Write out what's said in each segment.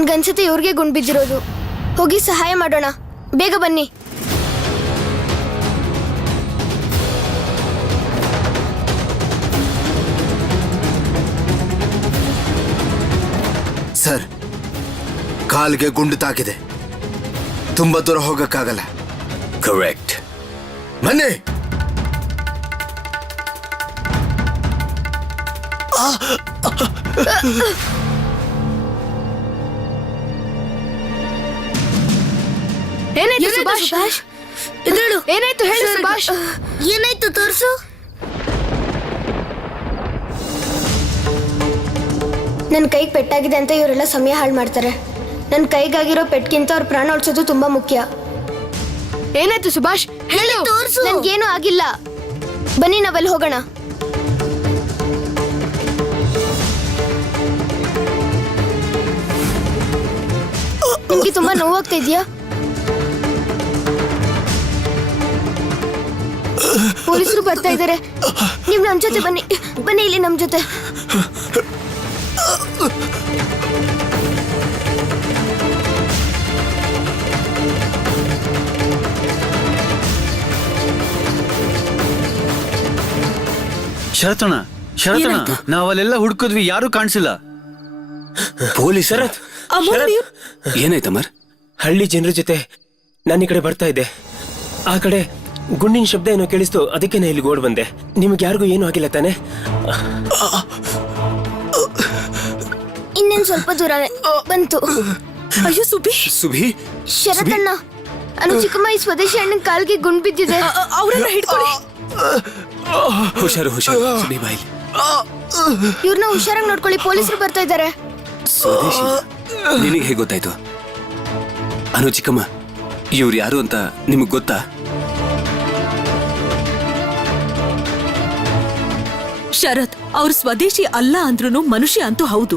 ನನ್ಗನ್ಸುತ್ತೆ ಇವ್ರಿಗೆ ಗುಂಡ್ ಬಿದ್ದಿರೋದು. ಹೋಗಿ ಸಹಾಯ ಮಾಡೋಣ, ಬೇಗ ಬನ್ನಿ. ಸರ್, ಕಾಲ್ಗೆ ಗುಂಡು ತಾಕಿದೆ, ತುಂಬಾ ದೂರ ಹೋಗಕ್ಕಾಗಲ್ಲ. ಕರೆಕ್ಟ್. ಬನ್ನಿ. ಏನಾಯ್ತು ಸುಭಾಷ್? ಏನಾಯ್ತು ಹೇಳು ಸುಭಾಷ್. ಏನಾಯ್ತು ತೋರ್ಸು. ನನ್ನ ಕೈಗೆ ಪೆಟ್ಟಾಗಿದೆ ಅಂತ ಇವರೆಲ್ಲ ಸಮಯ ಹಾಳು ಮಾಡ್ತಾರೆ. ನನ್ನ ಕೈಗಾಗಿರೋ ಪೆಟ್ಗಿಂತ ಅವ್ರ ಪ್ರಾಣ ಉಳಿಸೋದು ತುಂಬಾ ಮುಖ್ಯ. ಏನಾಯ್ತು ಸುಭಾಷ್ ಹೇಳು. ತೋರ್ಸು. ನನ್ಗೇನು ಆಗಿಲ್ಲ, ಬನ್ನಿ ನಾವಲ್ಲಿ ಹೋಗೋಣ. ನಿಮ್ಗೆ ತುಂಬಾ ನೋವಾಗ್ತಾ ಇದೆಯಾ? ಪೊಲೀಸರು ಬರ್ತಾ ಇದ್ದಾರೆ, ನೀವು ನಮ್ ಜೊತೆ ಬನ್ನಿ. ಬನ್ನಿ ಇಲ್ಲಿ ನಮ್ ಜೊತೆ. ಶರತಣ್ಣ, ನಾವಲ್ಲೆಲ್ಲ ಹುಡುಕಿದ್ವಿ, ಯಾರು ಕಾಣಿಸಿಲ್ಲ. ಪೊಲೀಸರ ಏನಾಯ್ತಮ್ಮರ್? ಹಳ್ಳಿ ಜನರ ಜೊತೆ ನಾನು ಈ ಕಡೆ ಬರ್ತಾ ಇದ್ದೆ. ಆ ಕಡೆ ಗುಂಡಿನ ಶಬ್ದ ಏನೋ ಕೇಳಿಸ್ತು, ಅದಕ್ಕೆ ನಾನು ಇಲ್ಲಿ ಓಡ್ ಬಂದೆ. ನಿಮ್ಗೆ ಯಾರಿಗೂ ಏನೂ ಆಗಿಲ್ಲ ತಾನೆ? ಇನ್ನೇನು ಸ್ವಲ್ಪ ದೂರ ಬಂತು. ಅಯ್ಯೋ ಸುಭಿ, ಶರತಣ್ಣ, ಚಿಕ್ಕಮ್ಮ, ಈ ಸ್ವದೇಶಿ ಅಣ್ಣನ ಕಾಲ್ಗೆ ಗುಂಡ್ ಬಿದ್ದಿದೆ. ಅವರನ್ನ ಹಿಡ್ಕೊಳ್ಳಿ. ಹುಷಾರು ಸುಭಿ ಬಾಯಿ. ಇವ್ರನ್ನ ಹುಷಾರಾಗಿ ನೋಡ್ಕೊಳ್ಳಿ, ಪೊಲೀಸರು ಬರ್ತಾ ಇದ್ದಾರೆ. ಸ್ವದೇಶಿ ನಿನಗೆ ಹೇಗೆ ಗೊತ್ತಾಯ್ತು? ಚಿಕ್ಕಮ್ಮ, ಇವ್ರು ಯಾರು ಅಂತ ನಿಮಗ್ ಗೊತ್ತಾ? ಶರತ್, ಅವ್ರು ಸ್ವದೇಶಿ ಅಲ್ಲ ಅಂದ್ರೂ ಮನುಷ್ಯ ಅಂತೂ ಹೌದು.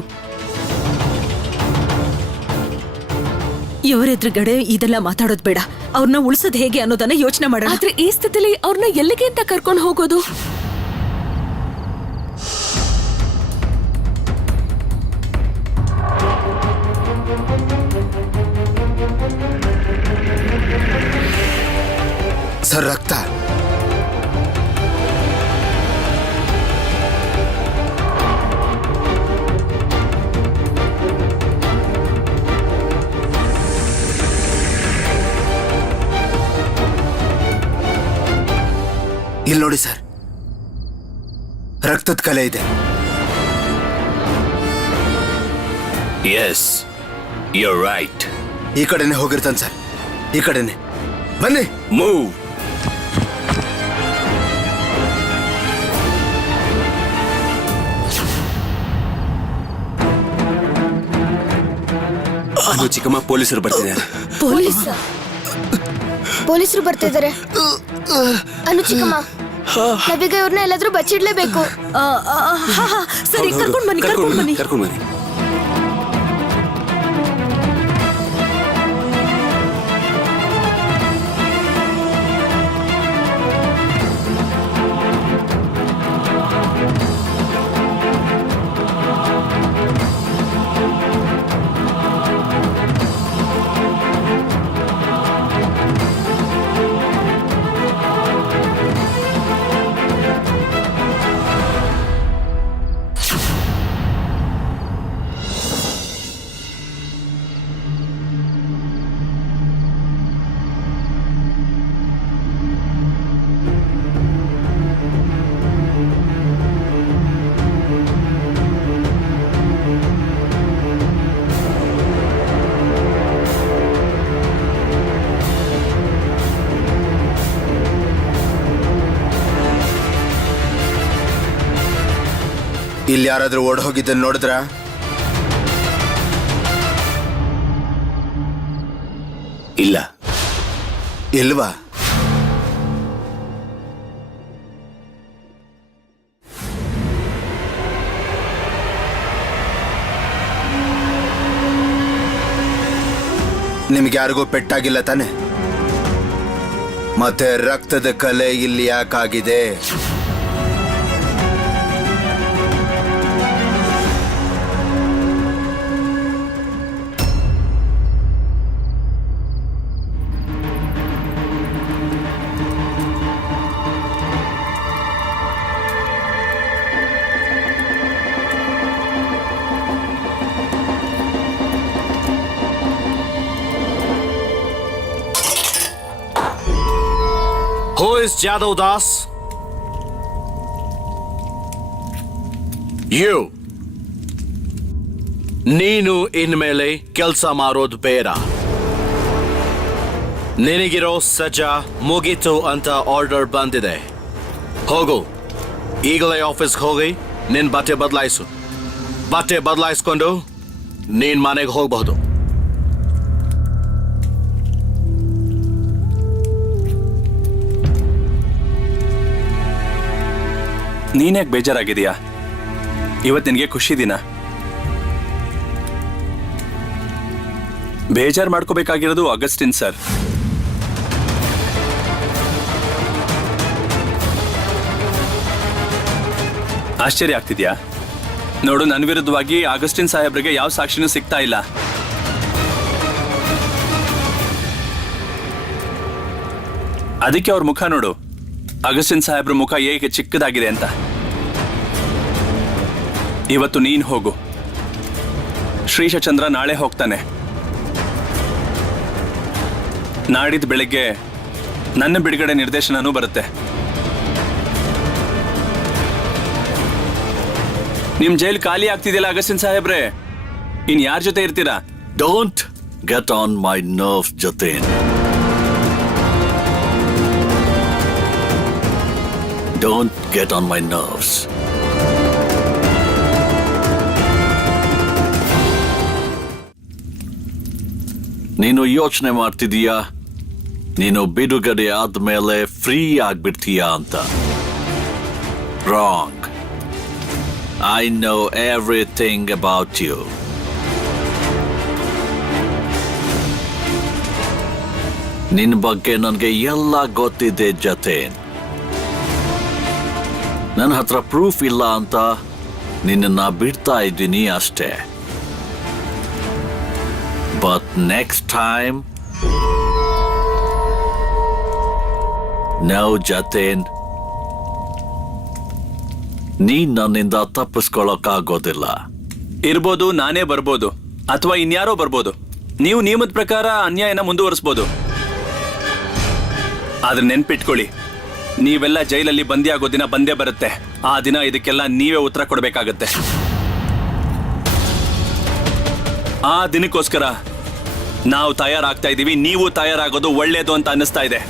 ಇವರೆದುರುಗಡೆ ಇದೆಲ್ಲ ಮಾತಾಡೋದ್ ಬೇಡ. ಅವ್ರನ್ನ ಉಳಿಸೋದ್ ಹೇಗೆ ಅನ್ನೋದನ್ನ ಯೋಚನೆ ಮಾಡೋಣ. ಆದ್ರೆ ಈ ಸ್ಥಿತಿಲಿ ಅವ್ರನ್ನ ಎಲ್ಲಿಗೆ ಅಂತ ಕರ್ಕೊಂಡು ಹೋಗೋದು? ಸರ್, ರಕ್ತ. ಇಲ್ಲಿ ನೋಡಿ ಸರ್, ರಕ್ತದ ಕಲೆ ಇದೆ. Yes, you are right. ಈ ಕಡೆನೆ ಹೋಗಿರ್ತಾನೆ ಸರ್, ಈ ಕಡೆನೆ. ಬನ್ನಿ. ಮೂವ್. ಚಿಕ್ಕಮ್ಮ, ಪೊಲೀಸರು ಬರ್ತಿದ್ದಾರೆ. ಪೊಲೀಸರು ಬರ್ತಾ ಇದ್ದಾರೆ. ಚಿಕ್ಕಮ್ಮ, ನಾವೀಗ ಇವ್ರನ್ನ ಎಲ್ಲಾದ್ರೂ ಬಚ್ಚಿಡ್ಲೇಬೇಕು. ಸರಿ, ಕರ್ಕೊಂಡ್ ಬನ್ನಿ. ಕರ್ಕೊಂಡ್ ಬನ್ನಿ. ಇಲ್ಲಿ ಯಾರಾದ್ರೂ ಓಡ್ ಹೋಗಿದ್ದನ್ನು ನೋಡಿದ್ರ? ಇಲ್ಲ. ಇಲ್ವಾ? ನಿಮ್ಗೆ ಯಾರಿಗೂ ಪೆಟ್ಟಾಗಿಲ್ಲ ತಾನೆ? ಮತ್ತೆ ರಕ್ತದ ಕಲೆ ಇಲ್ಲಿ ಯಾಕಾಗಿದೆ? ಮಿಸ್ ಜಾದವ್ ದಾಸ್, ಯು ನೀನು ಇನ್ಮೇಲೆ ಕೆಲಸ ಮಾಡೋದು ಬೇಡ. ನಿನಗಿರೋ ಸಜ್ಜಾ ಮುಗೀತು ಅಂತ ಆರ್ಡರ್ ಬಂದಿದೆ. ಹೋಗು, ಈಗಲೇ ಆಫೀಸ್ಗೆ ಹೋಗಿ ನಿನ್ ಬಟ್ಟೆ ಬದಲಾಯಿಸು. ಬಟ್ಟೆ ಬದಲಾಯಿಸ್ಕೊಂಡು ನೀನ್ ಮನೆಗೆ ಹೋಗಬಹುದು. ನೀನ್ಯಾಕೆ ಬೇಜಾರಾಗಿದೆಯಾ? ಇವತ್ತು ನಿನಗೆ ಖುಷಿ ದಿನ. ಬೇಜಾರು ಮಾಡ್ಕೋಬೇಕಾಗಿರೋದು ಅಗಸ್ಟಿನ್ ಸರ್. ಆಶ್ಚರ್ಯ ಆಗ್ತಿದ್ಯಾ? ನೋಡು, ನನ್ನ ವಿರುದ್ಧವಾಗಿ ಅಗಸ್ಟಿನ್ ಸಾಹೇಬ್ರಿಗೆ ಯಾವ ಸಾಕ್ಷಿನೂ ಸಿಗ್ತಾ ಇಲ್ಲ. ಅದಕ್ಕೆ ಅವ್ರ ಮುಖ ನೋಡು. ಅಗಸ್ಟಿನ್ ಸಾಹೇಬ್ರ ಮುಖ ಹೇಗೆ ಚಿಕ್ಕದಾಗಿದೆ ಅಂತ. ಇವತ್ತು ನೀನ್ ಹೋಗು. ಶ್ರೀಶಚಂದ್ರ ನಾಳೆ ಹೋಗ್ತಾನೆ. ನಾಡಿದ್ದು ಬೆಳಗ್ಗೆ ನನ್ನ ಬಿಡುಗಡೆ ನಿರ್ದೇಶನನೂ ಬರುತ್ತೆ. ನಿಮ್ ಜೈಲ್ ಖಾಲಿ ಆಗ್ತಿದೆಯಲ್ಲ ಅಗಸ್ಟಿನ್ ಸಾಹೇಬ್ರೆ, ಇನ್ ಯಾರ ಜೊತೆ ಇರ್ತೀರಾ? Don't get on my nerves Jatin. Don't get on my nerves. ನೀನು ಯೋಚನೆ ಮಾಡ್ತಿದೀಯಾ ನೀನು ಬಿಡುಗಡೆ ಆದ್ಮೇಲೆ ಫ್ರೀ ಆಗ್ಬಿಡ್ತೀಯಾ ಅಂತ. Wrong. I know everything about you. ನಿನ್ನ ಬಗ್ಗೆ ನನಗೆ ಎಲ್ಲ ಗೊತ್ತಿದೆ ಜತೇನ್. ನನ್ನ ಹತ್ರ ಪ್ರೂಫ್ ಇಲ್ಲ ಅಂತ ನಿನ್ನನ್ನ ಬಿಡ್ತಾ ಇದ್ದೀನಿ ಅಷ್ಟೇ. ಬಟ್ ನೆಕ್ಸ್ಟ್ ಟೈಮ್ ನೋ ಜತೇನ್, ನೀನ್ ನನ್ನಿಂದ ತಪ್ಪಿಸ್ಕೊಳ್ಳೋಕ್ಕಾಗೋದಿಲ್ಲ. ಇರ್ಬೋದು, ನಾನೇ ಬರ್ಬೋದು, ಅಥವಾ ಇನ್ಯಾರೋ ಬರ್ಬೋದು. ನೀವು ನಿಯಮದ ಪ್ರಕಾರ ಅನ್ಯಾಯನ ಮುಂದುವರಿಸ್ಬೋದು. ಆದ್ರೆ ನೆನ್ಪಿಟ್ಕೊಳ್ಳಿ, ನೀವೆಲ್ಲ ಜೈಲಲ್ಲಿ ಬಂದಿ ಆಗೋ ದಿನ ಬಂದೇ ಬರುತ್ತೆ. ಆ ದಿನ ಇದಕ್ಕೆಲ್ಲ ನೀವೇ ಉತ್ತರ ಕೊಡ್ಬೇಕಾಗತ್ತೆ. ಆ ದಿನಕ್ಕೋಸ್ಕರ ನಾವು ತಯಾರಾಗ್ತಾ ಇದ್ದೀವಿ. ನೀವು ತಯಾರಾಗೋದು ಒಳ್ಳೇದು ಅಂತ ಅನ್ನಿಸ್ತಾ ಇದೆ.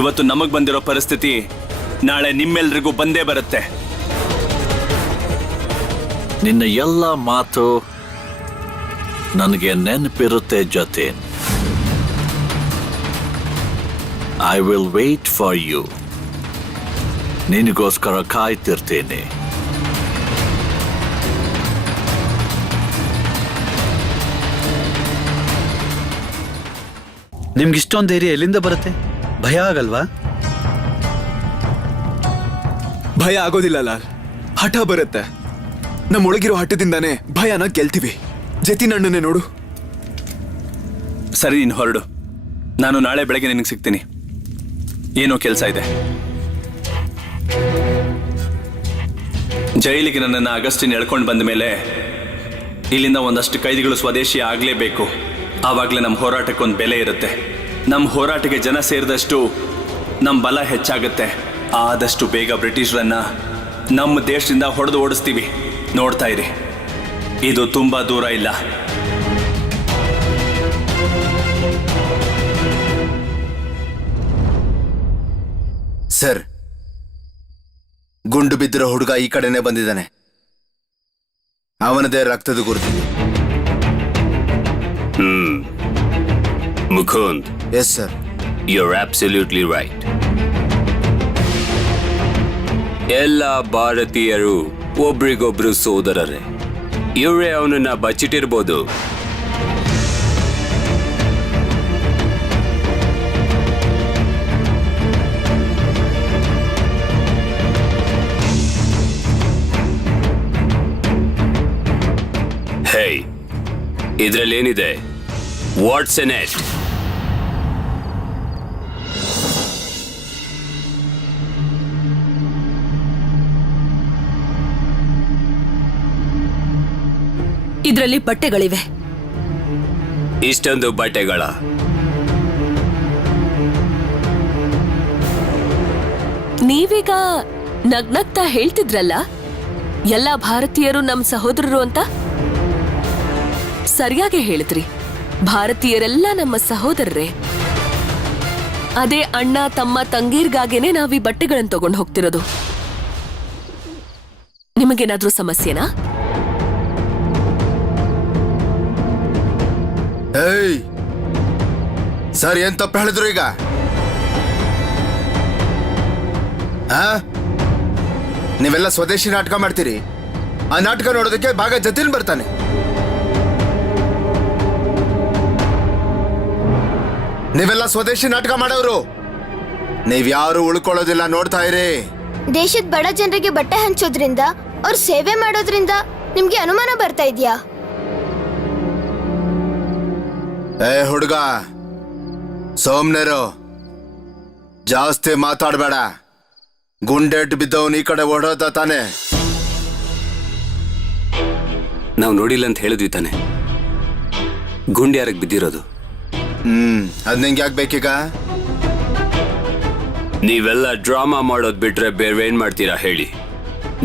ಇವತ್ತು ನಮಗ್ ಬಂದಿರೋ ಪರಿಸ್ಥಿತಿ ನಾಳೆ ನಿಮ್ಮೆಲ್ರಿಗೂ ಬಂದೇ ಬರುತ್ತೆ. ನಿನ್ನ ಎಲ್ಲ ಮಾತು ನನಗೆ ನೆನಪಿರುತ್ತೆ Jatin. I will wait for you. ನಿನಗೋಸ್ಕರ ಕಾಯ್ತಿರ್ತೇನೆ. ನಿಮ್ಗಿಷ್ಟೊಂದು ಧೈರ್ಯ ಎಲ್ಲಿಂದ ಬರುತ್ತೆ? ಭಯ ಆಗಲ್ವಾ? ಭಯ ಆಗೋದಿಲ್ಲ ಲಾಲ್, ಹಠ ಬರುತ್ತೆ. ನಮ್ಮೊಳಗಿರೋ ಹಠದಿಂದಾನೇ ಭಯನ ಗೆಲ್ತೀವಿ. ಜತಿನ್ ಅಣ್ಣನೇ ನೋಡು. ಸರಿ, ನೀನು ಹೊರಡು. ನಾನು ನಾಳೆ ಬೆಳಗ್ಗೆ ನಿನಗೆ ಸಿಗ್ತೀನಿ. ಏನೋ ಕೆಲಸ ಇದೆ. ಜೈಲಿಗೆ ನನ್ನನ್ನು ಅಗಸ್ಟಿನ್ ಎಳ್ಕೊಂಡು ಬಂದ ಮೇಲೆ ಇಲ್ಲಿಂದ ಒಂದಷ್ಟು ಕೈದಿಗಳು ಸ್ವದೇಶಿ ಆಗಲೇಬೇಕು. ಆವಾಗಲೇ ನಮ್ಮ ಹೋರಾಟಕ್ಕೊಂದು ಬೆಲೆ ಇರುತ್ತೆ. ನಮ್ಮ ಹೋರಾಟಕ್ಕೆ ಜನ ಸೇರಿದಷ್ಟು ನಮ್ಮ ಬಲ ಹೆಚ್ಚಾಗುತ್ತೆ. ಆದಷ್ಟು ಬೇಗ ಬ್ರಿಟಿಷರನ್ನ ನಮ್ಮ ದೇಶದಿಂದ ಹೊಡೆದು ಓಡಿಸ್ತೀವಿ. ನೋಡ್ತಾ ಇರಿ, ಇದು ತುಂಬಾ ದೂರ ಇಲ್ಲ. ಸರ್, ಗುಂಡು ಬಿದ್ದಿರೋ ಹುಡುಗ ಈ ಕಡೆನೆ ಬಂದಿದ್ದಾನೆ. ಅವನದೇ ರಕ್ತದ ಗುರುತು. Mukund, yes sir. you're absolutely right. ಎಲ್ಲ ಭಾರತೀಯರು ಒಬ್ರಿಗೊಬ್ರು ಸೋದರರೇ. ಇವರೇ ಅವನನ್ನ ಬಚ್ಚಿಟ್ಟಿರ್ಬೋದು. ಹೇ, ಇದ್ರಲ್ಲೇನಿದೆ? What's in it? ಇದರಲ್ಲಿ ಬಟ್ಟೆಗಳಿವೆ. ಇಷ್ಟೊಂದು ಬಟ್ಟೆಗಳ? ನೀವೀಗ ನಗ್ನಗ್ತಾ ಹೇಳ್ತಿದ್ರಲ್ಲ ಎಲ್ಲ ಭಾರತೀಯರು ನಮ್ ಸಹೋದರರು ಅಂತ. ಸರಿಯಾಗಿ ಹೇಳಿದ್ರಿ, ಭಾರತೀಯರೆಲ್ಲ ನಮ್ಮ ಸಹೋದರರೇ. ಅದೇ ಅಣ್ಣ ತಮ್ಮ ತಂಗೀರ್ಗಾಗೇನೆ ನಾವ್ ಈ ಬಟ್ಟೆಗಳನ್ನು ತಗೊಂಡು ಹೋಗ್ತಿರೋದು. ನಿಮಗೇನಾದ್ರೂ ಸಮಸ್ಯೆನಾ? ಏಯ್ ಸರ್, ಏನ್ ತಪ್ಪು ಹೇಳಿದ್ರು ಈಗ? ನೀವೆಲ್ಲ ಸ್ವದೇಶಿ ನಾಟಕ ಮಾಡ್ತೀರಿ. ಆ ನಾಟಕ ನೋಡೋದಕ್ಕೆ ಭಾಗ ಜತಿನ್ ಬರ್ತಾನೆ. ನೀವೆಲ್ಲ ಸ್ವದೇಶಿ ನಾಟಕ ಮಾಡೋರು, ನೀವ್ಯಾರು ಉಳ್ಕೊಳ್ಳೋದಿಲ್ಲ, ನೋಡ್ತಾ ಇರಿ. ದೇಶದ ಬಡ ಜನರಿಗೆ ಬಟ್ಟೆ ಹಂಚೋದ್ರಿಂದ, ಅವ್ರ ಸೇವೆ ಮಾಡೋದ್ರಿಂದ ನಿಮ್ಗೆ ಅನುಮಾನ ಬರ್ತಾ ಇದ್ಯಾ? ಏ ಹುಡುಗ, ಸೋಮ್ನೇರು, ಜಾಸ್ತಿ ಮಾತಾಡ್ಬೇಡ. ಗುಂಡೆಟ್ ಬಿದ್ದವನ್ ಈ ಕಡೆ ಓಡೋದ ತಾನೆ. ನಾವು ನೋಡಿಲ್ಲ ಅಂತ ಹೇಳಿದ್ವಿ ತಾನೆ. ಗುಂಡು ಯಾರಿಗೆ ಬಿದ್ದಿರೋದು? ಅದ್ ನಿಂಗೆ ಯಾಕೆ ಬೇಕೀಗ? ನೀವೆಲ್ಲ ಡ್ರಾಮಾ ಮಾಡೋದ್ ಬಿಟ್ರೆ ಬೇರೆ ಏನ್ ಮಾಡ್ತೀರಾ ಹೇಳಿ?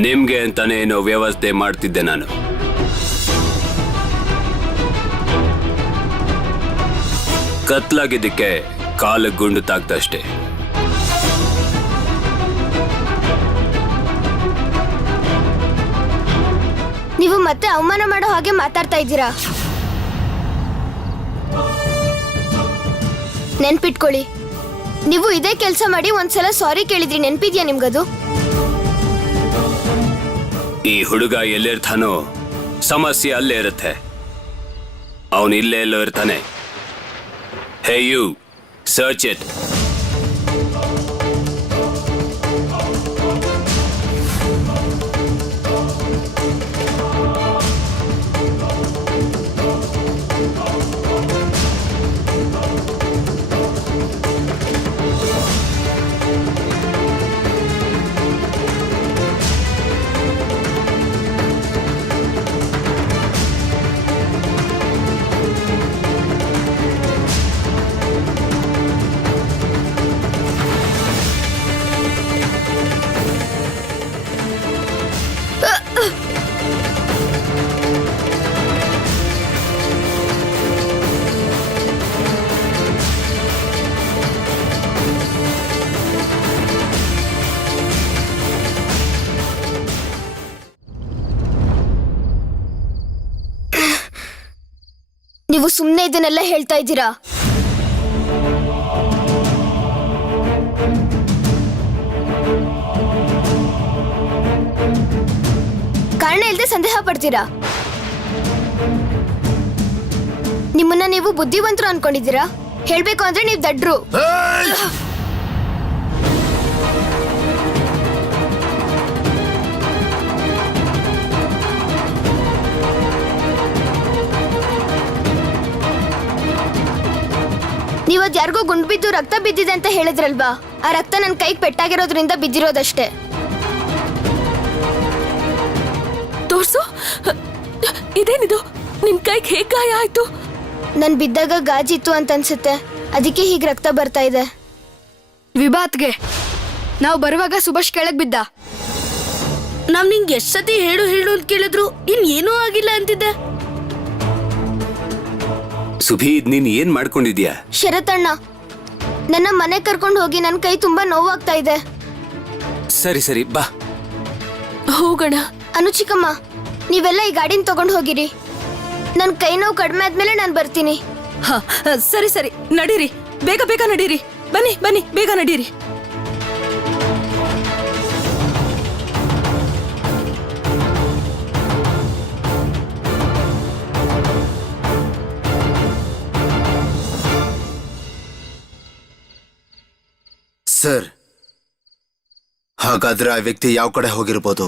ನಿಮ್ಗೆ ಅಂತಾನೆ ಏನೋ ವ್ಯವಸ್ಥೆ ಮಾಡ್ತಿದ್ದೆ ನಾನು. ಕತ್ಲಾಗಿದ್ದಕ್ಕೆ ಕಾಲಕ್ಕೆ ಗುಂಡು ತಾಗ್ತಷ್ಟೇ. ನೀವು ಮತ್ತೆ ಅವಮಾನ ಮಾಡೋ ಹಾಗೆ ಮಾತಾಡ್ತಾ ಇದ್ದೀರಾ. ನೆನ್ಪಿಟ್ಕೊಳ್ಳಿ, ನೀವು ಇದೇ ಕೆಲಸ ಮಾಡಿ ಒಂದ್ಸಲ ಸಾರಿ ಕೇಳಿದ್ರಿ, ನೆನ್ಪಿದ್ಯಾ ನಿಮ್ಗದು? ಈ ಹುಡುಗ ಎಲ್ಲಿರ್ತಾನೋ ಸಮಸ್ಯೆ ಅಲ್ಲೇ ಇರುತ್ತೆ. ಅವನು ಇಲ್ಲೇ ಎಲ್ಲೋ ಇರ್ತಾನೆ. Hey you, search it. ನೀವು ಸುಮ್ಮನೆ ಇದನ್ನೆಲ್ಲ ಹೇಳ್ತಾ ಇದ್ದೀರಾ. ಕಾರಣ ಇಲ್ಲದೆ ಸಂದೇಹ ಪಡ್ತೀರಾ. ನಿಮ್ಮನ್ನ ನೀವು ಬುದ್ಧಿವಂತರು ಅನ್ಕೊಂಡಿದ್ದೀರಾ? ಹೇಳ್ಬೇಕು ಅಂದ್ರೆ ನೀವು ದಡ್ರು. ನೀವದ್ ಯಾರಿಗೋ ಗುಂಡು ಬಿದ್ದು ರಕ್ತ ಬಿದ್ದಿದೆ ಅಂತ ಹೇಳಿದ್ರಲ್ವಾ? ಆ ರಕ್ತ ನನ್ನ ಕೈಗೆ ಪೆಟ್ಟಾಗಿರೋದ್ರಿಂದ ಬಿದ್ದಿರೋದಷ್ಟೇ. ತೋರ್ಸು, ಇದೇನಿದು? ನಿನ್ ಕೈಗೆ ಹೇಗ್ ಗಾಯ ಆಯ್ತು? ನನ್ ಬಿದ್ದಾಗ ಗಾಜಿತ್ತು ಅಂತ ಅನ್ಸುತ್ತೆ, ಅದಕ್ಕೆ ಹೀಗೆ ರಕ್ತ ಬರ್ತಾ ಇದೆ. ವಿಭಾತ್ಗೆ ನಾವು ಬರುವಾಗ ಸುಭಾಷ್ ಕೆಳಗ್ ಬಿದ್ದ. ನಾವ್ ನಿಂಗೆ ಎಷ್ಟ್ ಸತಿ ಹೇಳು ಹೇಳು ಅಂತ ಕೇಳಿದ್ರು ಇನ್ ಏನೂ ಆಗಿಲ್ಲ ಅಂತಿದ್ದೆ. ಸುಭೀದ್, ನೀನ್ ಏನ್ ಮಾಡ್ಕೊಂಡಿದ್ಯಾ? ಶರತಣ್ಣ, ನನ್ನ ಮನೆ ಕರ್ಕೊಂಡು ಹೋಗಿ, ನನ್ನ ಕೈ ತುಂಬಾ ನೋವಾಗ್ತಾ ಇದೆ. ಸರಿ ಸರಿ ಬಾ ಹೋಗೋಣ. ಅನುಚಿಕಮ್ಮ, ನೀವೆಲ್ಲ ಈ ಗಾಡಿನ ತಗೊಂಡು ಹೋಗಿರಿ. ನನ್ನ ಕೈ ನೋವು ಕಡಿಮೆ ಆದ್ಮೇಲೆ ನಾನು ಬರ್ತೀನಿ. ಹ, ಸರಿ ಸರಿ, ನಡೀರಿ, ಬೇಗ ಬೇಗ ನಡೀರಿ. ಬನ್ನಿ ಬನ್ನಿ, ಬೇಗ ನಡೀರಿ. ಸರ್, ಹಾಗಾದ್ರೆ ಆ ವ್ಯಕ್ತಿ ಯಾವ ಕಡೆ ಹೋಗಿರ್ಬೋದು?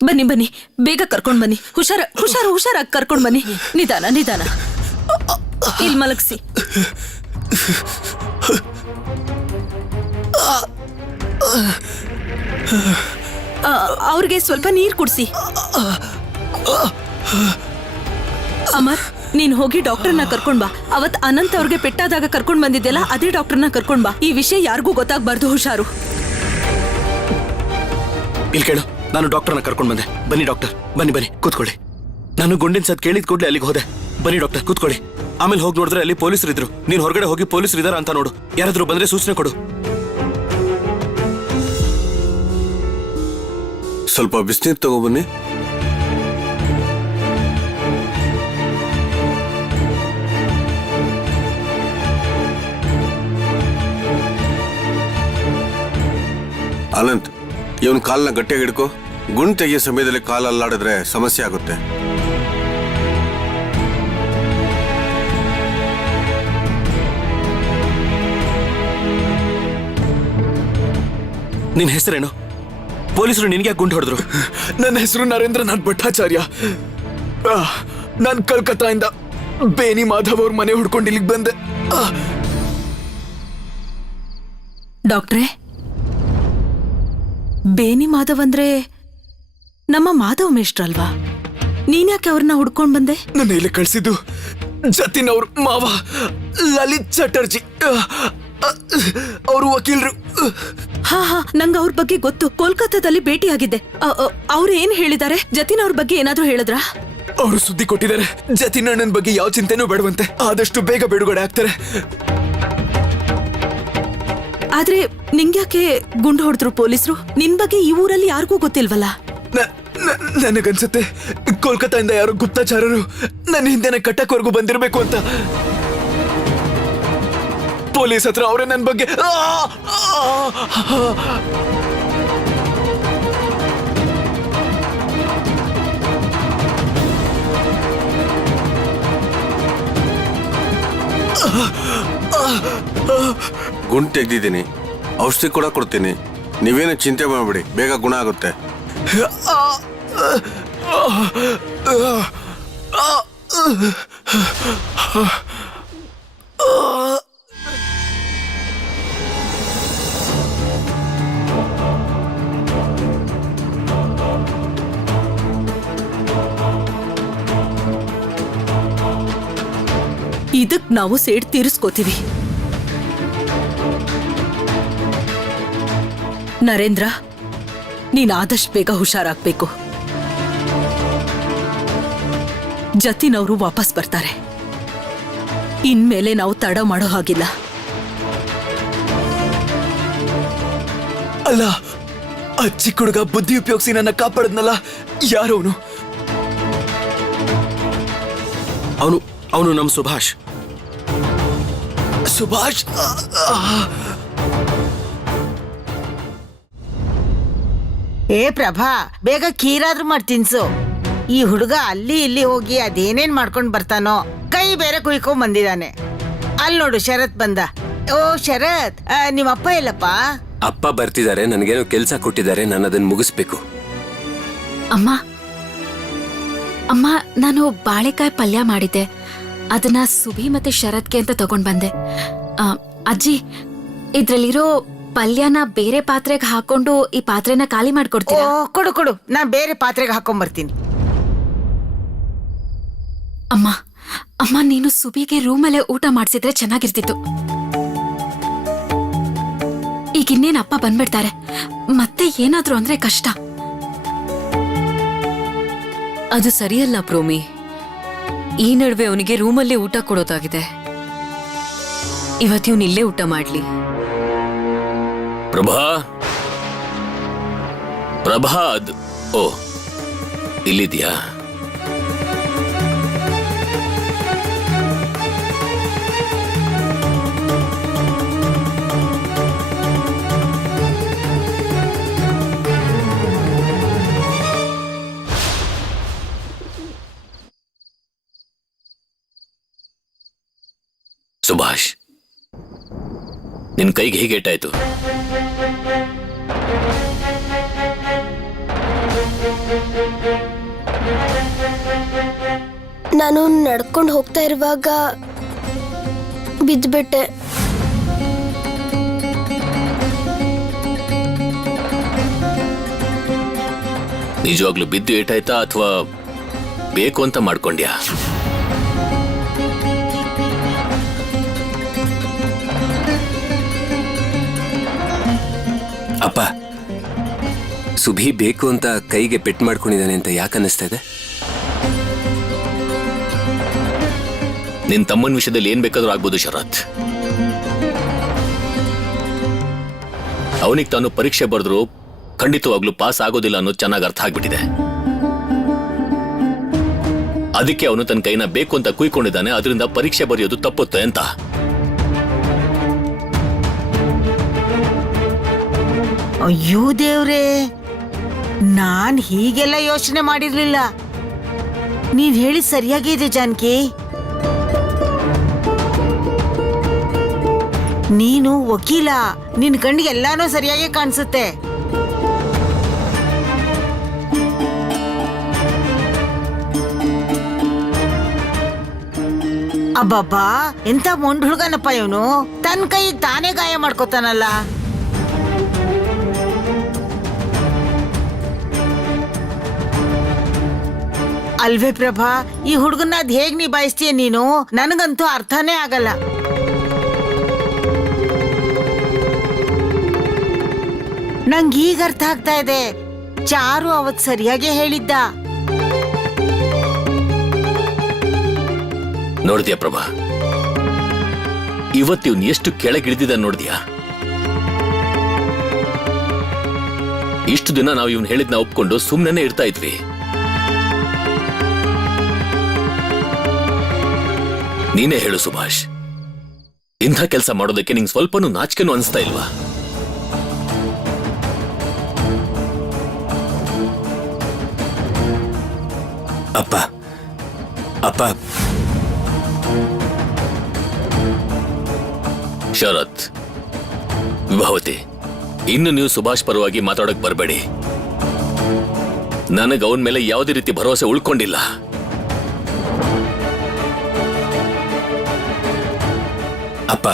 ಬನ್ನಿ ಬನ್ನಿ, ಬೇಗ ಕರ್ಕೊಂಡ್ ಬನ್ನಿ. ಹುಷಾರಾಗಿ ಕರ್ಕೊಂಡ್ ಬನ್ನಿ. ನಿಧಾನ ನಿಧಾನ, ಇಲ್ಲಿ ಮಲಗಿಸಿ. ಅವ್ರಿಗೆ ಸ್ವಲ್ಪ ನೀರು ಕುಡಿಸಿ. ಅಮರ್, ನೀನ್ ಹೋಗಿ ಡಾಕ್ಟರ್ನ ಕರ್ಕೊಂಡ್ ಬಾ. ಅವತ್ ಅನಂತ್ ಅವ್ರಿಗೆ ಪೆಟ್ಟಾದಾಗ ಕರ್ಕೊಂಡ್ ಬಂದಿದ್ದೆಲ್ಲ ಅದೇ ಡಾಕ್ಟರ್ನ ಕರ್ಕೊಂಡ್ ಬಾ. ಈ ವಿಷಯ ಯಾರಿಗೂ ಗೊತ್ತಾಗ್ಬಾರ್ದು, ಹುಷಾರು. ಇಲ್ಲಿ ಕೇಳು, ನಾನು ಡಾಕ್ಟರ್ನ ಕರ್ಕೊಂಡ್ ಬಂದೆ. ಬನ್ನಿ ಡಾಕ್ಟರ್, ಬನ್ನಿ ಬನ್ನಿ ಕೂತ್ಕೊಳ್ಳಿ. ನಾನು ಗುಂಡಿನ ಸದ್ ಕೇಳಿದ ಕೂಡಲೇ ಅಲ್ಲಿಗೆ ಹೋದೆ. ಬನ್ನಿ ಡಾಕ್ಟರ್ ಕೂತ್ಕೊಳ್ಳಿ. ಆಮೇಲೆ ಹೋಗಿ ನೋಡಿದ್ರೆ ಅಲ್ಲಿ ಪೊಲೀಸರು ಇದ್ರು. ನೀನ್ ಹೊರಗಡೆ ಹೋಗಿ ಪೊಲೀಸರು ಇದಾರ ಅಂತ ನೋಡು. ಯಾರಾದ್ರೂ ಬಂದ್ರೆ ಸೂಚನೆ ಕೊಡು. ಸ್ವಲ್ಪ ಬಿಸಿನೀರು ತಗೊಬನ್ನಿ. ಅನಂತ್, ಇವನ್ ಕಾಲ್ನ ಗಟ್ಟಿಯಾಗಿ ಹಿಡ್ಕೋ. ಗುಂಡು ತೆಗೆಯೋ ಸಮಯದಲ್ಲಿ ಕಾಲು ಅಲ್ಲಾಡಿದ್ರೆ ಸಮಸ್ಯೆ ಆಗುತ್ತೆ. ನಿನ್ ಹೆಸರೇನು? ಪೊಲೀಸರು ನಿನ್ಗೆ ಗುಂಡು ಹೊಡೆದ್ರು? ನನ್ನ ಹೆಸರು ನರೇಂದ್ರನಾಥ್ ಭಟ್ಟಾಚಾರ್ಯ. ನಾನು ಕಲ್ಕತ್ತಾಯಿಂದ ಬೇನಿ ಮಾಧವ್ ಅವ್ರ ಮನೆ ಹುಡ್ಕೊಂಡು ಇಲ್ಲಿಗೆ ಬಂದೆ. ಡಾಕ್ಟ್ರೇ, ಬೇನಿ ಮಾಧವ್ ಅಂದ್ರೆ ನಮ್ಮ ಮಾಧವ್ ಮೇಷ್ಟ್ರಲ್ವಾ? ನೀನ್ಯಾಕೆ ಅವ್ರನ್ನ ಹುಡ್ಕೊಂಡ್ ಬಂದೆ? ನನ್ನ ಇಲ್ಲಿ ಕಳ್ಸಿದ್ದು ಜತಿನ್ ಅವ್ರ ಮಾವ ಲಲಿತ್ ಚಟರ್ಜಿ. ಅವರು ವಕೀಲರು. ಹಾ, ನಂಗ ಅವ್ರ ಬಗ್ಗೆ ಗೊತ್ತು. ಕೋಲ್ಕತ್ತಾದಲ್ಲಿ ಭೇಟಿಯಾಗಿದ್ದೆ. ಅವ್ರು ಏನ್ ಹೇಳಿದ್ದಾರೆ? ಜತಿನ್ ಅವ್ರ ಬಗ್ಗೆ ಏನಾದ್ರೂ ಹೇಳಿದ್ರಾ? ಅವರು ಸುದ್ದಿ ಕೊಟ್ಟಿದ್ದಾರೆ. ಜತಿನ್ ಅಣ್ಣನ ಬಗ್ಗೆ ಯಾವ ಚಿಂತೆನೂ ಬೇಡವಂತೆ. ಆದಷ್ಟು ಬೇಗ ಬಿಡುಗಡೆ ಆಗ್ತಾರೆ. ಆದ್ರೆ ನಿಂಗ್ಯಾಕೆ ಗುಂಡು ಹೊಡೆದ್ರು ಪೊಲೀಸರು? ನಿನ್ ಬಗ್ಗೆ ಈ ಊರಲ್ಲಿ ಯಾರಿಗೂ ಗೊತ್ತಿಲ್ವಲ್ಲ? ನನಗನ್ಸುತ್ತೆ ಕೋಲ್ಕತ್ತಾದಿಂದ ಯಾರೋ ಗುಪ್ತಚಾರರು ನನ್ನ ಹಿಂದೆನೆ ಕಟ್ಟಕ್ವರೆಗೂ ಬಂದಿರಬೇಕು ಅಂತ. ಪೊಲೀಸ್ ಹತ್ರ ಅವರೇ ನನ್ನ ಬಗ್ಗೆ ಗುಂಡು ತೆಗ್ದಿದ್ದೀನಿ, ಔಷಧಿ ಕೂಡ ಕೊಡ್ತೀನಿ. ನೀವೇನು ಚಿಂತೆ ಮಾಡಬೇಡಿ, ಬೇಗ ಗುಣ ಆಗುತ್ತೆ. ಇದಕ್ ನಾವು ಸೇಡ್ ತೀರಿಸ್ಕೋತೀವಿ. ನರೇಂದ್ರ, ನೀನ್ ಆದಷ್ಟು ಬೇಗ ಹುಷಾರಾಗ್ಬೇಕು. ಜತಿನ್ ಅವರು ವಾಪಸ್ ಬರ್ತಾರೆ. ಇನ್ಮೇಲೆ ನಾವು ತಡ ಮಾಡೋ ಹಾಗಿಲ್ಲ. ಅಲ್ಲ, ಆ ಚಿಕ್ಕ ಹುಡುಗ ಬುದ್ಧಿ ಉಪಯೋಗಿಸಿ ನನ್ನ ಕಾಪಾಡದ್ನಲ್ಲ, ಯಾರವನು? ಅವನು ನಮ್ ಸುಭಾಷ್. ಸುಭಾಷ್? ಏ ಪ್ರಭಾ, ಬೇಗ ಖೀರಾದ್ರೂ ಮಾಡಿ ತಿನ್ಸು. ಈ ಹುಡುಗ ಅಲ್ಲಿ ಇಲ್ಲಿ ಹೋಗಿ ಅದೇನೇನ್ ಮಾಡ್ಕೊಂಡ್ ಬರ್ತಾನೋ. ಕೈ ಬೇರೆ ಕುಯ್ಕೊಂಡ್ ಬಂದಿದ್ದಾನೆ. ಅಲ್ಲಿ ನೋಡು, ಶರತ್ ಬಂದ. ಓ ಶರತ್, ನಿಮ್ಮಪ್ಪ ಎಲ್ಲಪ್ಪ? ಅಪ್ಪ ಬರ್ತಿದ್ದಾರೆ, ನನಗೇನೋ ಕೆಲ್ಸ ಕೊಟ್ಟಿದ್ದಾರೆ, ನಾನು ಅದನ್ನ ಮುಗಿಸ್ಬೇಕು. ಅಮ್ಮ, ನಾನು ಬಾಳೆಕಾಯಿ ಪಲ್ಯ ಮಾಡಿದ್ದೆ. ಅದನ್ನ ಸುಬಿ ಮತ್ತೆ ಶರತ್ಗೆ ಅಂತ ತಗೊಂಡ್ ಬಂದೆ. ಅಜ್ಜಿ, ಇದ್ರಲ್ಲಿರೋ ಪಲ್ಯನ ಬೇರೆ ಪಾತ್ರೆಗೆ ಹಾಕೊಂಡು ಈ ಪಾತ್ರೆನ ಖಾಲಿ ಮಾಡ್ಕೊಡ್ತೀರಾ? ಕೊಡು ಕೊಡು, ನಾನ್ ಬೇರೆ ಪಾತ್ರೆಗೆ ಹಾಕೊಂಡ್ ಬರ್ತೀನಿ. ಅಮ್ಮ, ನೀನು ಸುಬಿಗೆ ರೂಮಲ್ಲೇ ಊಟ ಮಾಡ್ಸಿದ್ರೆ ಚೆನ್ನಾಗಿರ್ತಿತ್ತು. ಈಗ ಇನ್ನೇನ್ ಅಪ್ಪ ಬಂದ್ಬಿಡ್ತಾರೆ, ಮತ್ತೆ ಏನಾದ್ರು ಅಂದ್ರೆ ಕಷ್ಟ. ಅದು ಸರಿಯಲ್ಲ ಪ್ರೋಮಿ. ಈ ನಡುವೆ ಅವನಿಗೆ ರೂಮಲ್ಲೇ ಊಟ ಕೊಡೋದಾಗಿದೆ. ಇವತ್ತು ಇವನು ಇಲ್ಲೇ ಊಟ ಮಾಡ್ಲಿ. ಪ್ರಭಾ, ಓ ಇಲ್ಲಿದ್ಯಾ? ಸುಭಾಷ್, ನಿನ್ ಕೈಗೆ ಹೇಗೇಟಾಯ್ತು? ನಾನು ನಡ್ಕೊಂಡು ಹೋಗ್ತಾ ಇರುವಾಗ ಬಿದ್ದುಬಿಟ್ಟೆ. ನಿಜವಾಗ್ಲೂ ಬಿದ್ದು ಏಟಾಯ್ತಾ ಅಥವಾ ಬೇಕು ಅಂತ ಮಾಡ್ಕೊಂಡ್ಯಾ? ಅಪ್ಪ, ಸುಭಿ ಬೇಕು ಅಂತ ಕೈಗೆ ಪೆಟ್ಟು ಮಾಡ್ಕೊಂಡಿದ್ದಾನೆ ಅಂತ ಯಾಕೆ ಅನ್ನಿಸ್ತಾ ಇದೆ? ನಿನ್ ತಮ್ಮನ ವಿಷಯದಲ್ಲಿ ಏನ್ ಬೇಕಾದ್ರೂ ಆಗ್ಬೋದು ಶರತ್. ಅವನಿಗೆ ತಾನು ಪರೀಕ್ಷೆ ಬರೆದ್ರು ಖಂಡಿತವಾಗ್ಲೂ ಪಾಸ್ ಆಗೋದಿಲ್ಲ ಅನ್ನೋದು ಚೆನ್ನಾಗಿ ಅರ್ಥ ಆಗ್ಬಿಟ್ಟಿದೆ. ಅದಕ್ಕೆ ಅವನು ತನ್ನ ಕೈನ ಬೇಕು ಅಂತ ಕುಯ್ಕೊಂಡಿದ್ದಾನೆ. ಅದರಿಂದ ಪರೀಕ್ಷೆ ಬರೆಯೋದು ತಪ್ಪುತ್ತೆ ಅಂತ. ಅಯ್ಯೋ ದೇವ್ರೇ, ನಾನ್ ಹೀಗೆಲ್ಲ ಯೋಚನೆ ಮಾಡಿರ್ಲಿಲ್ಲ. ನೀನ್ ಹೇಳಿ ಸರಿಯಾಗಿ ಇದೆ ಜಾನಕಿ. ನೀನು ವಕೀಲ, ನಿನ್ ಕಣ್ಣಿಗೆ ಎಲ್ಲಾನು ಸರಿಯಾಗಿ ಕಾಣಿಸುತ್ತೆ. ಅಬ್ಬಬ್ಬಾ, ಎಂತ ಮೊಂಡ್ ಹುಡುಗನಪ್ಪ ಇವನು. ತನ್ನ ಕೈಗೆ ತಾನೇ ಗಾಯ ಮಾಡ್ಕೋತಾನಲ್ಲ. ಅಲ್ವೇ ಪ್ರಭಾ, ಈ ಹುಡುಗನ ಅದ್ ಹೇಗ್ ನಿಭಾಯಿಸ್ತೀಯ ನೀನು? ನನಗಂತೂ ಅರ್ಥನೇ ಆಗಲ್ಲ. ನಂಗೆ ಈಗ ಅರ್ಥ ಆಗ್ತಾ ಇದೆ. ಚಾರು ಅವತ್ ಸರಿಯಾಗಿ ಹೇಳಿದ್ದ. ನೋಡ್ದ್ಯಾ ಪ್ರಭಾ, ಇವತ್ತಿವ್ನು ಎಷ್ಟು ಕೆಳಗಿಳಿದಿದ್ದ ನೋಡ್ದ್ಯಾ? ಇಷ್ಟು ದಿನ ನಾವು ಇವನ್ ಹೇಳಿದ್ನ ಒಪ್ಕೊಂಡು ಸುಮ್ಮನೆ ಇರ್ತಾ ಇದ್ವಿ. ನೀನೇ ಹೇಳು ಸುಭಾಷ್, ಇಂಥ ಕೆಲಸ ಮಾಡೋದಕ್ಕೆ ನಿಂಗೆ ಸ್ವಲ್ಪನೂ ನಾಚಿಕೆನೂ ಅನಿಸ್ತಾ ಇಲ್ವಾ? ಅಪ್ಪ ಅಪ್ಪ ಶರತ್, ವಿಭಾವತಿ, ಇನ್ನು ನೀವು ಸುಭಾಷ್ ಪರವಾಗಿ ಮಾತಾಡಕ್ ಬರಬೇಡಿ. ನನಗೆ ಅವನ ಮೇಲೆ ಯಾವುದೇ ರೀತಿ ಭರವಸೆ ಉಳ್ಕೊಂಡಿಲ್ಲ. ಅಪ್ಪ,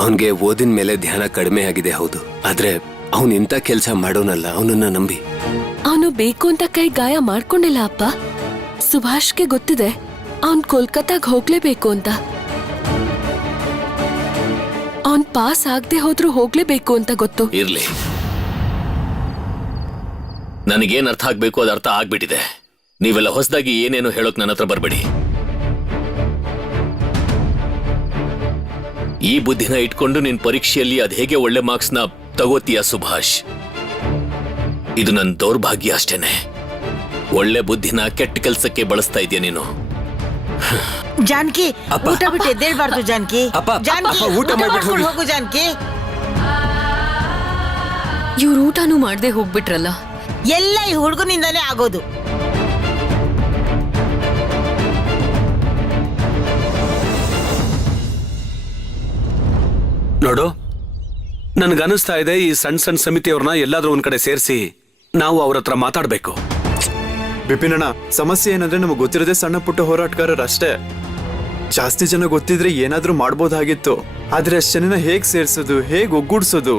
ಅವನ್ಗೆ ಓದಿನ ಮೇಲೆ ಧ್ಯಾನ ಕಡಿಮೆ ಆಗಿದೆ, ಹೌದು. ಆದ್ರೆ ಅವನ್ ಇಂಥ ಕೆಲಸ ಮಾಡೋನಲ್ಲ. ಅವನನ್ನ ನಂಬಿ. ಅವನು ಬೇಕು ಅಂತ ಕೈ ಗಾಯ ಮಾಡ್ಕೊಂಡಿಲ್ಲ ಅಪ್ಪ. ಸುಭಾಷ್ಗೆ ಗೊತ್ತಿದೆ ಅವನ್ ಕೋಲ್ಕತ್ತಾಗ ಹೋಗ್ಲೇಬೇಕು ಅಂತ. ಅವನ್ ಪಾಸ್ ಆಗದೆ ಹೋದ್ರೂ ಹೋಗ್ಲೇಬೇಕು ಅಂತ ಗೊತ್ತು. ಇರ್ಲಿ, ನನಗೇನ್ ಅರ್ಥ ಆಗ್ಬೇಕು ಅದು ಅರ್ಥ ಆಗ್ಬಿಟ್ಟಿದೆ. ನೀವೆಲ್ಲ ಹೊಸದಾಗಿ ಏನೇನು ಹೇಳೋಕ್ ನನ್ನ ಹತ್ರ ಬರ್ಬೇಡಿ. ಈ ಬುದ್ಧಿನ ಇಟ್ಕೊಂಡು ನಿನ್ ಪರೀಕ್ಷೆಯಲ್ಲಿ ಅದ್ ಹೇಗೆ ಒಳ್ಳೆ ಮಾರ್ಕ್ಸ್ನ ತಗೋತೀಯ ಸುಭಾಷ್? ಇದು ನನ್ನ ದೌರ್ಭಾಗ್ಯ ಅಷ್ಟೇನೆ. ಒಳ್ಳೆ ಬುದ್ಧಿನ ಕೆಟ್ಟ ಕೆಲ್ಸಕ್ಕೆ ಬಳಸ್ತಾ ಇದೆಯಾ ನೀನು. ಜಾನಕಿ, ಊಟ ಬಿಟ್ಟು ಎದ್ದೇಳ್ಬಾರ್ದು ಜಾನಕಿ. ಜಾನಕಿ, ಊಟ ಮಾಡ್ಕೊಂಡು ಹೋಗು ಜಾನಕಿ. ಇವ್ರು ಊಟನೂ ಮಾಡದೆ ಹೋಗ್ಬಿಟ್ರಲ್ಲ. ಎಲ್ಲ ಈ ಹುಡುಗನಿಂದಾನೇ ಆಗೋದು. ನೋಡು, ನನ್ಗನ್ನಿಸ್ತಾ ಇದೆ ಈ ಸಣ್ಣ ಸಣ್ಣ ಸಮಿತಿಯವ್ರನ್ನ ಎಲ್ಲಾದ್ರೂ ಒಂದ್ ಕಡೆ ಸೇರಿಸಿ ನಾವು ಅವ್ರ ಹತ್ರ ಮಾತಾಡ್ಬೇಕು. ಬಿಪಿನಣ್ಣ, ಸಮಸ್ಯೆ ಏನಂದ್ರೆ ನಮಗೆ ಗೊತ್ತಿರೋದೇ ಸಣ್ಣ ಪುಟ್ಟ ಹೋರಾಟಗಾರರು ಅಷ್ಟೇ. ಜಾಸ್ತಿ ಜನ ಗೊತ್ತಿದ್ರೆ ಏನಾದ್ರೂ ಮಾಡ್ಬೋದಾಗಿತ್ತು. ಆದ್ರೆ ಅಷ್ಟು ಜನನ ಹೇಗ್ ಸೇರ್ಸೋದು, ಹೇಗ್ ಒಗ್ಗೂಡ್ಸೋದು?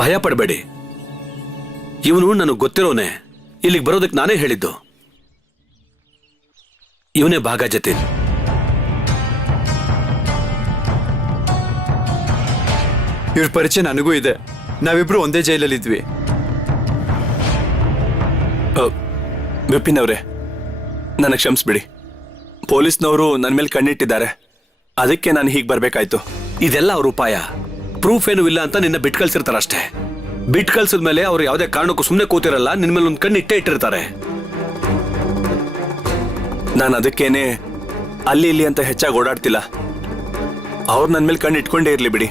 ಭಯ ಪಡಬೇಡಿ. ಇವನು ನನಗೆ ಗೊತ್ತಿರೋನೆ. ಇಲ್ಲಿಗೆ ಬರೋದಕ್ಕೆ ನಾನೇ ಹೇಳಿದ್ದು. ಇವನೇ ಭಾಗ ಜತಿನ್. ಇವ್ರ ಪರಿಚಯ ನನಗೂ ಇದೆ. ನಾವಿಬ್ರು ಒಂದೇ ಜೈಲಲ್ಲಿದ್ವಿ. ವಿಪಿನ್ ಅವರೇ, ನನಗೆ ಕ್ಷಮಿಸ್ಬಿಡಿ. ಪೊಲೀಸ್ನವರು ನನ್ನ ಮೇಲೆ ಕಣ್ಣಿಟ್ಟಿದ್ದಾರೆ. ಅದಕ್ಕೆ ನಾನು ಹೀಗೆ ಬರ್ಬೇಕಾಯ್ತು. ಇದೆಲ್ಲ ಅವ್ರ ಉಪಾಯ. ಪ್ರೂಫ್ ಏನು ಇಲ್ಲ ಅಂತ ನಿನ್ನ ಬಿಟ್ ಕಳ್ಸಿರ್ತಾರಷ್ಟೇ. ಬಿಟ್ ಕಳ್ಸಿದ್ಮೇಲೆ ಅವ್ರು ಯಾವುದೇ ಕಾರಣಕ್ಕೂ ಸುಮ್ಮನೆ ಕೂತಿರಲ್ಲ. ನಿನ್ ಮೇಲೆ ಒಂದು ಕಣ್ಣು ಇಟ್ಟೇ ಇಟ್ಟಿರ್ತಾರೆ. ನಾನು ಅದಕ್ಕೇನೆ ಅಲ್ಲಿ ಇಲ್ಲಿ ಅಂತ ಹೆಚ್ಚಾಗಿ ಓಡಾಡ್ತಿಲ್ಲ. ಅವ್ರು ನನ್ನ ಮೇಲೆ ಕಣ್ಣು ಇಟ್ಕೊಂಡೇ ಇರ್ಲಿ ಬಿಡಿ.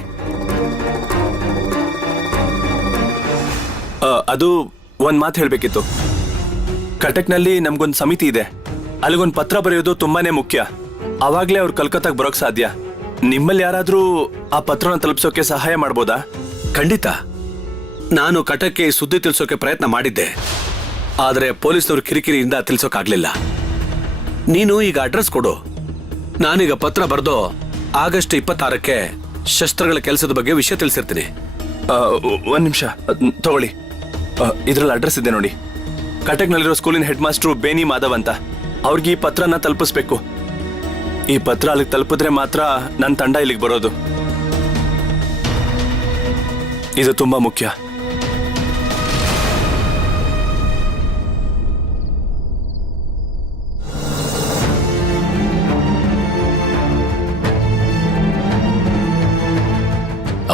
ಅದು ಒಂದ್ ಮಾತು ಹೇಳ್ಬೇಕಿತ್ತು. ಕಟಕ್ನಲ್ಲಿ ನಮ್ಗೊಂದು ಸಮಿತಿ ಇದೆ. ಅಲ್ಲಿಗೊಂದು ಪತ್ರ ಬರೆಯೋದು ತುಂಬಾನೇ ಮುಖ್ಯ. ಅವಾಗ್ಲೇ ಅವ್ರು ಕಲ್ಕತ್ತಾಗ ಬರೋಕ್ ಸಾಧ್ಯ. ನಿಮ್ಮಲ್ಲಿ ಯಾರಾದ್ರೂ ಆ ಪತ್ರನ ತಲುಪಿಸೋಕೆ ಸಹಾಯ ಮಾಡ್ಬೋದಾ? ಖಂಡಿತ. ನಾನು ಕಟಕ್ಗೆ ಸುದ್ದಿ ತಿಳಿಸೋಕೆ ಪ್ರಯತ್ನ ಮಾಡಿದ್ದೆ. ಆದ್ರೆ ಪೊಲೀಸ್ನವ್ರ ಕಿರಿಕಿರಿಯಿಂದ ತಿಳಿಸೋಕಾಗ್ಲಿಲ್ಲ. ನೀನು ಈಗ ಅಡ್ರೆಸ್ ಕೊಡು, ನಾನೀಗ ಪತ್ರ ಬರೆದು ಆಗಸ್ಟ್ 26ಕ್ಕೆ ಶಸ್ತ್ರಗಳ ಕೆಲಸದ ಬಗ್ಗೆ ವಿಷಯ ತಿಳಿಸಿರ್ತೀನಿ. ಒಂದ್ ನಿಮಿಷ ತಗೊಳ್ಳಿ. ಇದ್ರಲ್ಲಿ ಅಡ್ರೆಸ್ ಇದೆ ನೋಡಿ. ಕಟಕ್ನಲ್ಲಿರೋ ಸ್ಕೂಲಿನ ಹೆಡ್ ಮಾಸ್ಟ್ರು ಬೇನಿ ಮಾಧವ್ ಅಂತ. ಅವ್ರಿಗೆ ಈ ಪತ್ರನ ತಲುಪಿಸ್ಬೇಕು. ಈ ಪತ್ರ ಅಲ್ಲಿಗೆ ತಲುಪಿದ್ರೆ ಮಾತ್ರ ನನ್ನ ತಂಡ ಇಲ್ಲಿಗೆ ಬರೋದು. ಇದು ತುಂಬಾ ಮುಖ್ಯ.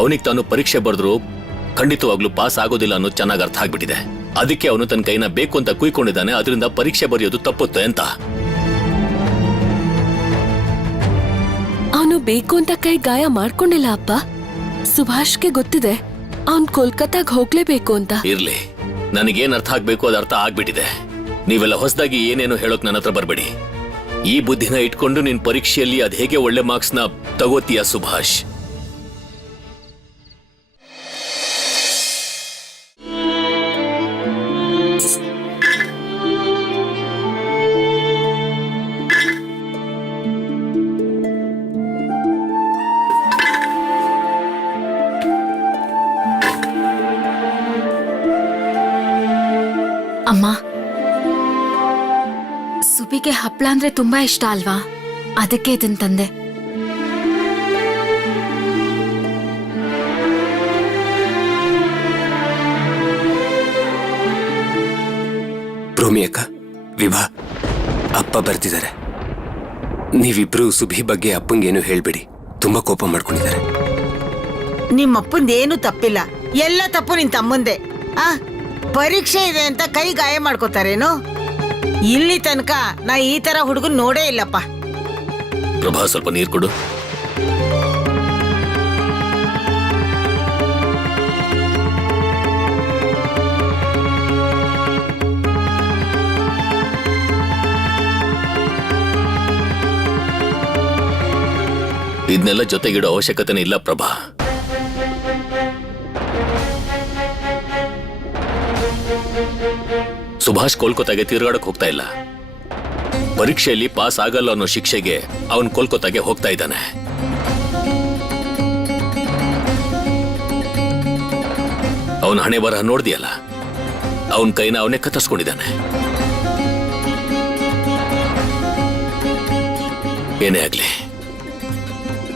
ಅವನಿಗೆ ತಾನು ಪರೀಕ್ಷೆ ಬರೆದ್ರು ಖಂಡಿತವಾಗ್ಲೂ ಪಾಸ್ ಆಗೋದಿಲ್ಲ ಅನ್ನೋದು ಚೆನ್ನಾಗಿ ಅರ್ಥ ಆಗ್ಬಿಟ್ಟಿದೆ. ಅದಕ್ಕೆ ಅವನು ತನ್ನ ಕೈನ ಬೇಕು ಅಂತ ಕುಯ್ಕೊಂಡಿದ್ದಾನೆ. ಅದರಿಂದ ಪರೀಕ್ಷೆ ಬರೆಯೋದು ತಪ್ಪುತ್ತೆ ಅಂತ. ಅವನು ಬೇಕು ಅಂತ ಕೈ ಗಾಯ ಮಾಡ್ಕೊಂಡಿಲ್ಲ ಅಪ್ಪ. ಸುಭಾಷ್ಗೆ ಗೊತ್ತಿದೆ ಅವನ್ ಕೋಲ್ಕತ್ತಾಗ್ ಹೋಗ್ಲೇಬೇಕು ಅಂತ. ಇರ್ಲಿ, ನನಗೇನ್ ಅರ್ಥ ಆಗ್ಬೇಕು ಅದು ಅರ್ಥ ಆಗ್ಬಿಟ್ಟಿದೆ. ನೀವೆಲ್ಲ ಹೊಸದಾಗಿ ಏನೇನು ಹೇಳೋಕ್ ನನ್ನ ಹತ್ರ ಬರ್ಬೇಡಿ. ಈ ಬುದ್ಧಿನ ಇಟ್ಕೊಂಡು ನಿನ್ ಪರೀಕ್ಷೆಯಲ್ಲಿ ಅದ್ ಹೇಗೆ ಒಳ್ಳೆ ಮಾರ್ಕ್ಸ್ನ ತಗೋತೀಯ ಸುಭಾಷ್? ಅಮ್ಮ, ಸುಬಿಗೆ ಹಪ್ಳ ಅಂದ್ರೆ ತುಂಬಾ ಇಷ್ಟ ಅಲ್ವಾ? ಅದಕ್ಕೆ ಇದನ್ ತಂದೆ. ಪ್ರೋಮಿ ಅಕ್ಕ, ವಿಭಾ, ಅಪ್ಪ ಬರ್ತಿದ್ದಾರೆ. ನೀವಿಬ್ರು ಸುಭಿ ಬಗ್ಗೆ ಅಪ್ಪಂಗೇನು ಹೇಳ್ಬೇಡಿ. ತುಂಬಾ ಕೋಪ ಮಾಡ್ಕೊಂಡಿದ್ದಾರೆ. ನಿಮ್ಮಪ್ಪಂದೇನು ತಪ್ಪಿಲ್ಲ, ಎಲ್ಲ ತಪ್ಪು ನಿನ್ ತಮ್ಮಂದೆ. ಪರೀಕ್ಷೆ ಇದೆ ಅಂತ ಕೈ ಗಾಯ ಮಾಡ್ಕೋತಾರೇನು? ಇಲ್ಲಿ ತನಕ ನಾ ಈ ತರ ಹುಡುಗನ್ ನೋಡೇ ಇಲ್ಲಪ್ಪ. ಪ್ರಭಾ, ಸ್ವಲ್ಪ ನೀರು ಕೊಡು. ಇದನ್ನೆಲ್ಲ ಜೊತೆಗಿಡೋ ಅವಶ್ಯಕತೆನೇ ಇಲ್ಲ ಪ್ರಭಾ. ಸುಭಾಷ್ ಕೋಲ್ಕತ್ತಾಗೆ ತಿರುಗಾಡಕ್ ಹೋಗ್ತಾ ಇಲ್ಲ. ಪರೀಕ್ಷೆಯಲ್ಲಿ ಪಾಸ್ ಆಗಲ್ಲ ಅನ್ನೋ ಶಿಕ್ಷೆಗೆ ಅವನ್ ಕೋಲ್ಕತ್ತಾಗೆ ಹೋಗ್ತಾ ಇದ್ದಾನೆ. ಅವನ ಹಣೆ ಬರಹ ನೋಡ್ದಿಯಲ್ಲ, ಅವನ್ ಕೈನ ಅವನೇ ಕತ್ತರಿಸ್ಕೊಂಡಿದ್ದಾನೆ. ಏನೇ ಆಗ್ಲಿ,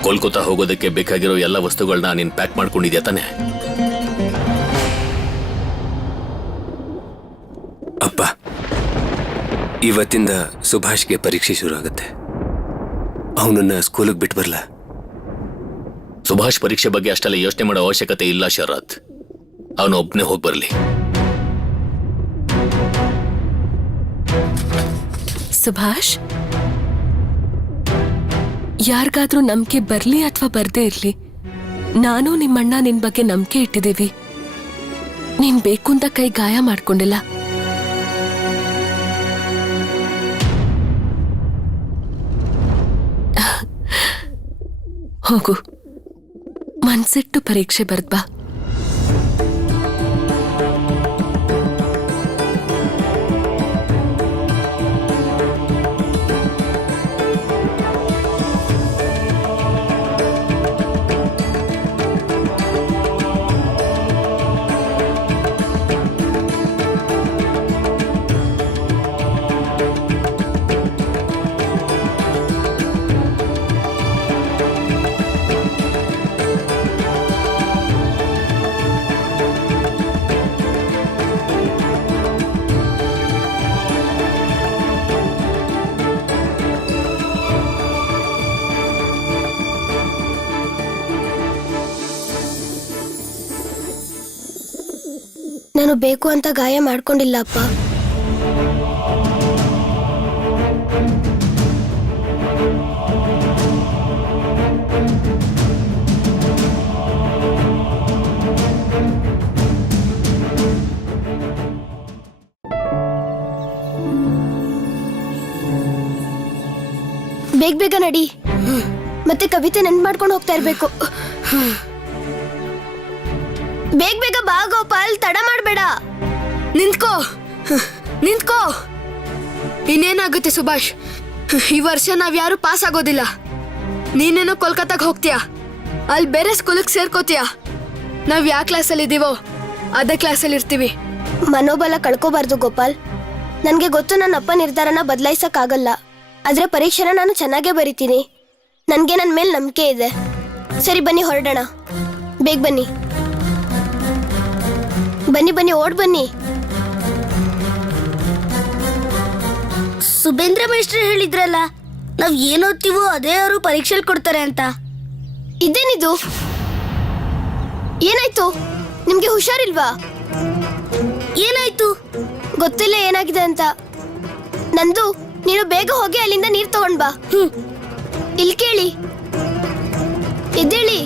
ಕೋಲ್ಕತ್ತಾ ಹೋಗೋದಕ್ಕೆ ಬೇಕಾಗಿರೋ ಎಲ್ಲ ವಸ್ತುಗಳನ್ನ ನೀನ್ ಪ್ಯಾಕ್ ಮಾಡ್ಕೊಂಡಿದ್ಯಾ ತಾನೆ? ಅಪ್ಪ, ಇವತ್ತಿಂದ ಸುಭಾಷ್ಗೆ ಪರೀಕ್ಷೆ ಶುರು ಆಗುತ್ತೆ. ಅವನನ್ನ ಸ್ಕೂಲಿಗೆ ಬಿಟ್ಟು ಬರಲ್ಲ. ಸುಭಾಷ್ ಪರೀಕ್ಷೆ ಬಗ್ಗೆ ಅಷ್ಟೆಲ್ಲ ಯೋಚನೆ ಮಾಡೋ ಅವಶ್ಯಕತೆ ಇಲ್ಲ ಶರತ್. ಅವನು ಒಬ್ನೇ ಹೋಗಿ ಬರಲಿ. ಸುಭಾಷ್, ಯಾರಿಗಾದ್ರೂ ನಂಬಿಕೆ ಬರ್ಲಿ ಅಥವಾ ಬರ್ದೇ ಇರ್ಲಿ, ನಾನು ನಿಮ್ಮಣ್ಣ ನಿನ್ ಬಗ್ಗೆ ನಂಬಿಕೆ ಇಟ್ಟಿದ್ದೀವಿ. ನೀನ್ ಬೇಕು ಅಂತ ಕೈ ಗಾಯ ಮಾಡ್ಕೊಂಡಿಲ್ಲ. ಹೋಗು, ಮನ್ಸಿಟ್ಟು ಪರೀಕ್ಷೆ ಬರ್ದ್ ಬಾ. ನಾನು ಬೇಕು ಅಂತ ಗಾಯ ಮಾಡ್ಕೊಂಡಿಲ್ಲ ಅಪ್ಪ. ಬೇಗ ಬೇಗ ನಡಿ, ಮತ್ತೆ ಕವಿತೆ ನೆನ್ಪು ಮಾಡ್ಕೊಂಡು ಹೋಗ್ತಾ ಇರ್ಬೇಕು. ಬೇಗ ಬೇಗ ಬಾ ಗೋಪಾಲ್, ತಡ ಮಾಡ್ಬೇಡ. ನಿಂತ್ಕೋ ನಿಂತ್ಕೋ. ಇನ್ನೇನಾಗುತ್ತೆ ಸುಭಾಷ್? ಈ ವರ್ಷ ನಾವ್ಯಾರು ಪಾಸ್ ಆಗೋದಿಲ್ಲ. ನೀನೇನೋ ಕೋಲ್ಕತ್ತಾಗ ಹೋಗ್ತೀಯಾ, ಅಲ್ಲಿ ಬೇರೆ ಸ್ಕೂಲಿಗೆ ಸೇರ್ಕೋತೀಯಾ. ನಾವ್ ಯಾವ ಕ್ಲಾಸಲ್ಲಿ ಇದೀವೋ ಅದೇ ಕ್ಲಾಸಲ್ಲಿ ಇರ್ತೀವಿ. ಮನೋಬಲ ಕಳ್ಕೋಬಾರ್ದು ಗೋಪಾಲ್. ನನಗೆ ಗೊತ್ತು ನನ್ನ ಅಪ್ಪ ನಿರ್ಧಾರನ ಬದಲಾಯಿಸಕ್ಕಾಗಲ್ಲ. ಆದ್ರೆ ಪರೀಕ್ಷೆನ ನಾನು ಚೆನ್ನಾಗೇ ಬರಿತೀನಿ. ನನಗೆ ನನ್ನ ಮೇಲೆ ನಂಬಿಕೆ ಇದೆ. ಸರಿ ಬನ್ನಿ ಹೊರಡೋಣ. ಬೇಗ ಬನ್ನಿ ಬನ್ನಿ ಬನ್ನಿ, ಓಡ್ ಬನ್ನಿ. ಸುಬೇಂದ್ರ ಮೇಷ್ಟ್ರು ಹೇಳಿದ್ರಲ್ಲ, ನಾವ್ ಏನ್ ಓದ್ತೀವೋ ಅದೇ ಅವರು ಪರೀಕ್ಷೆಲ್ ಕೊಡ್ತಾರೆ ಅಂತ. ಇದೇನಿದು? ಏನಾಯ್ತು? ನಿಮ್ಗೆ ಹುಷಾರಿಲ್ವಾ? ಏನಾಯ್ತು? ಗೊತ್ತಿಲ್ಲ ಏನಾಗಿದೆ ಅಂತ. ನಂದು, ನೀನು ಬೇಗ ಹೋಗಿ ಅಲ್ಲಿಂದ ನೀರ್ ತಗೊಂಡ್ ಬಾ. ಇಲ್ಲಿ ಕೇಳಿ, ಎದ್ದೇಳಿ.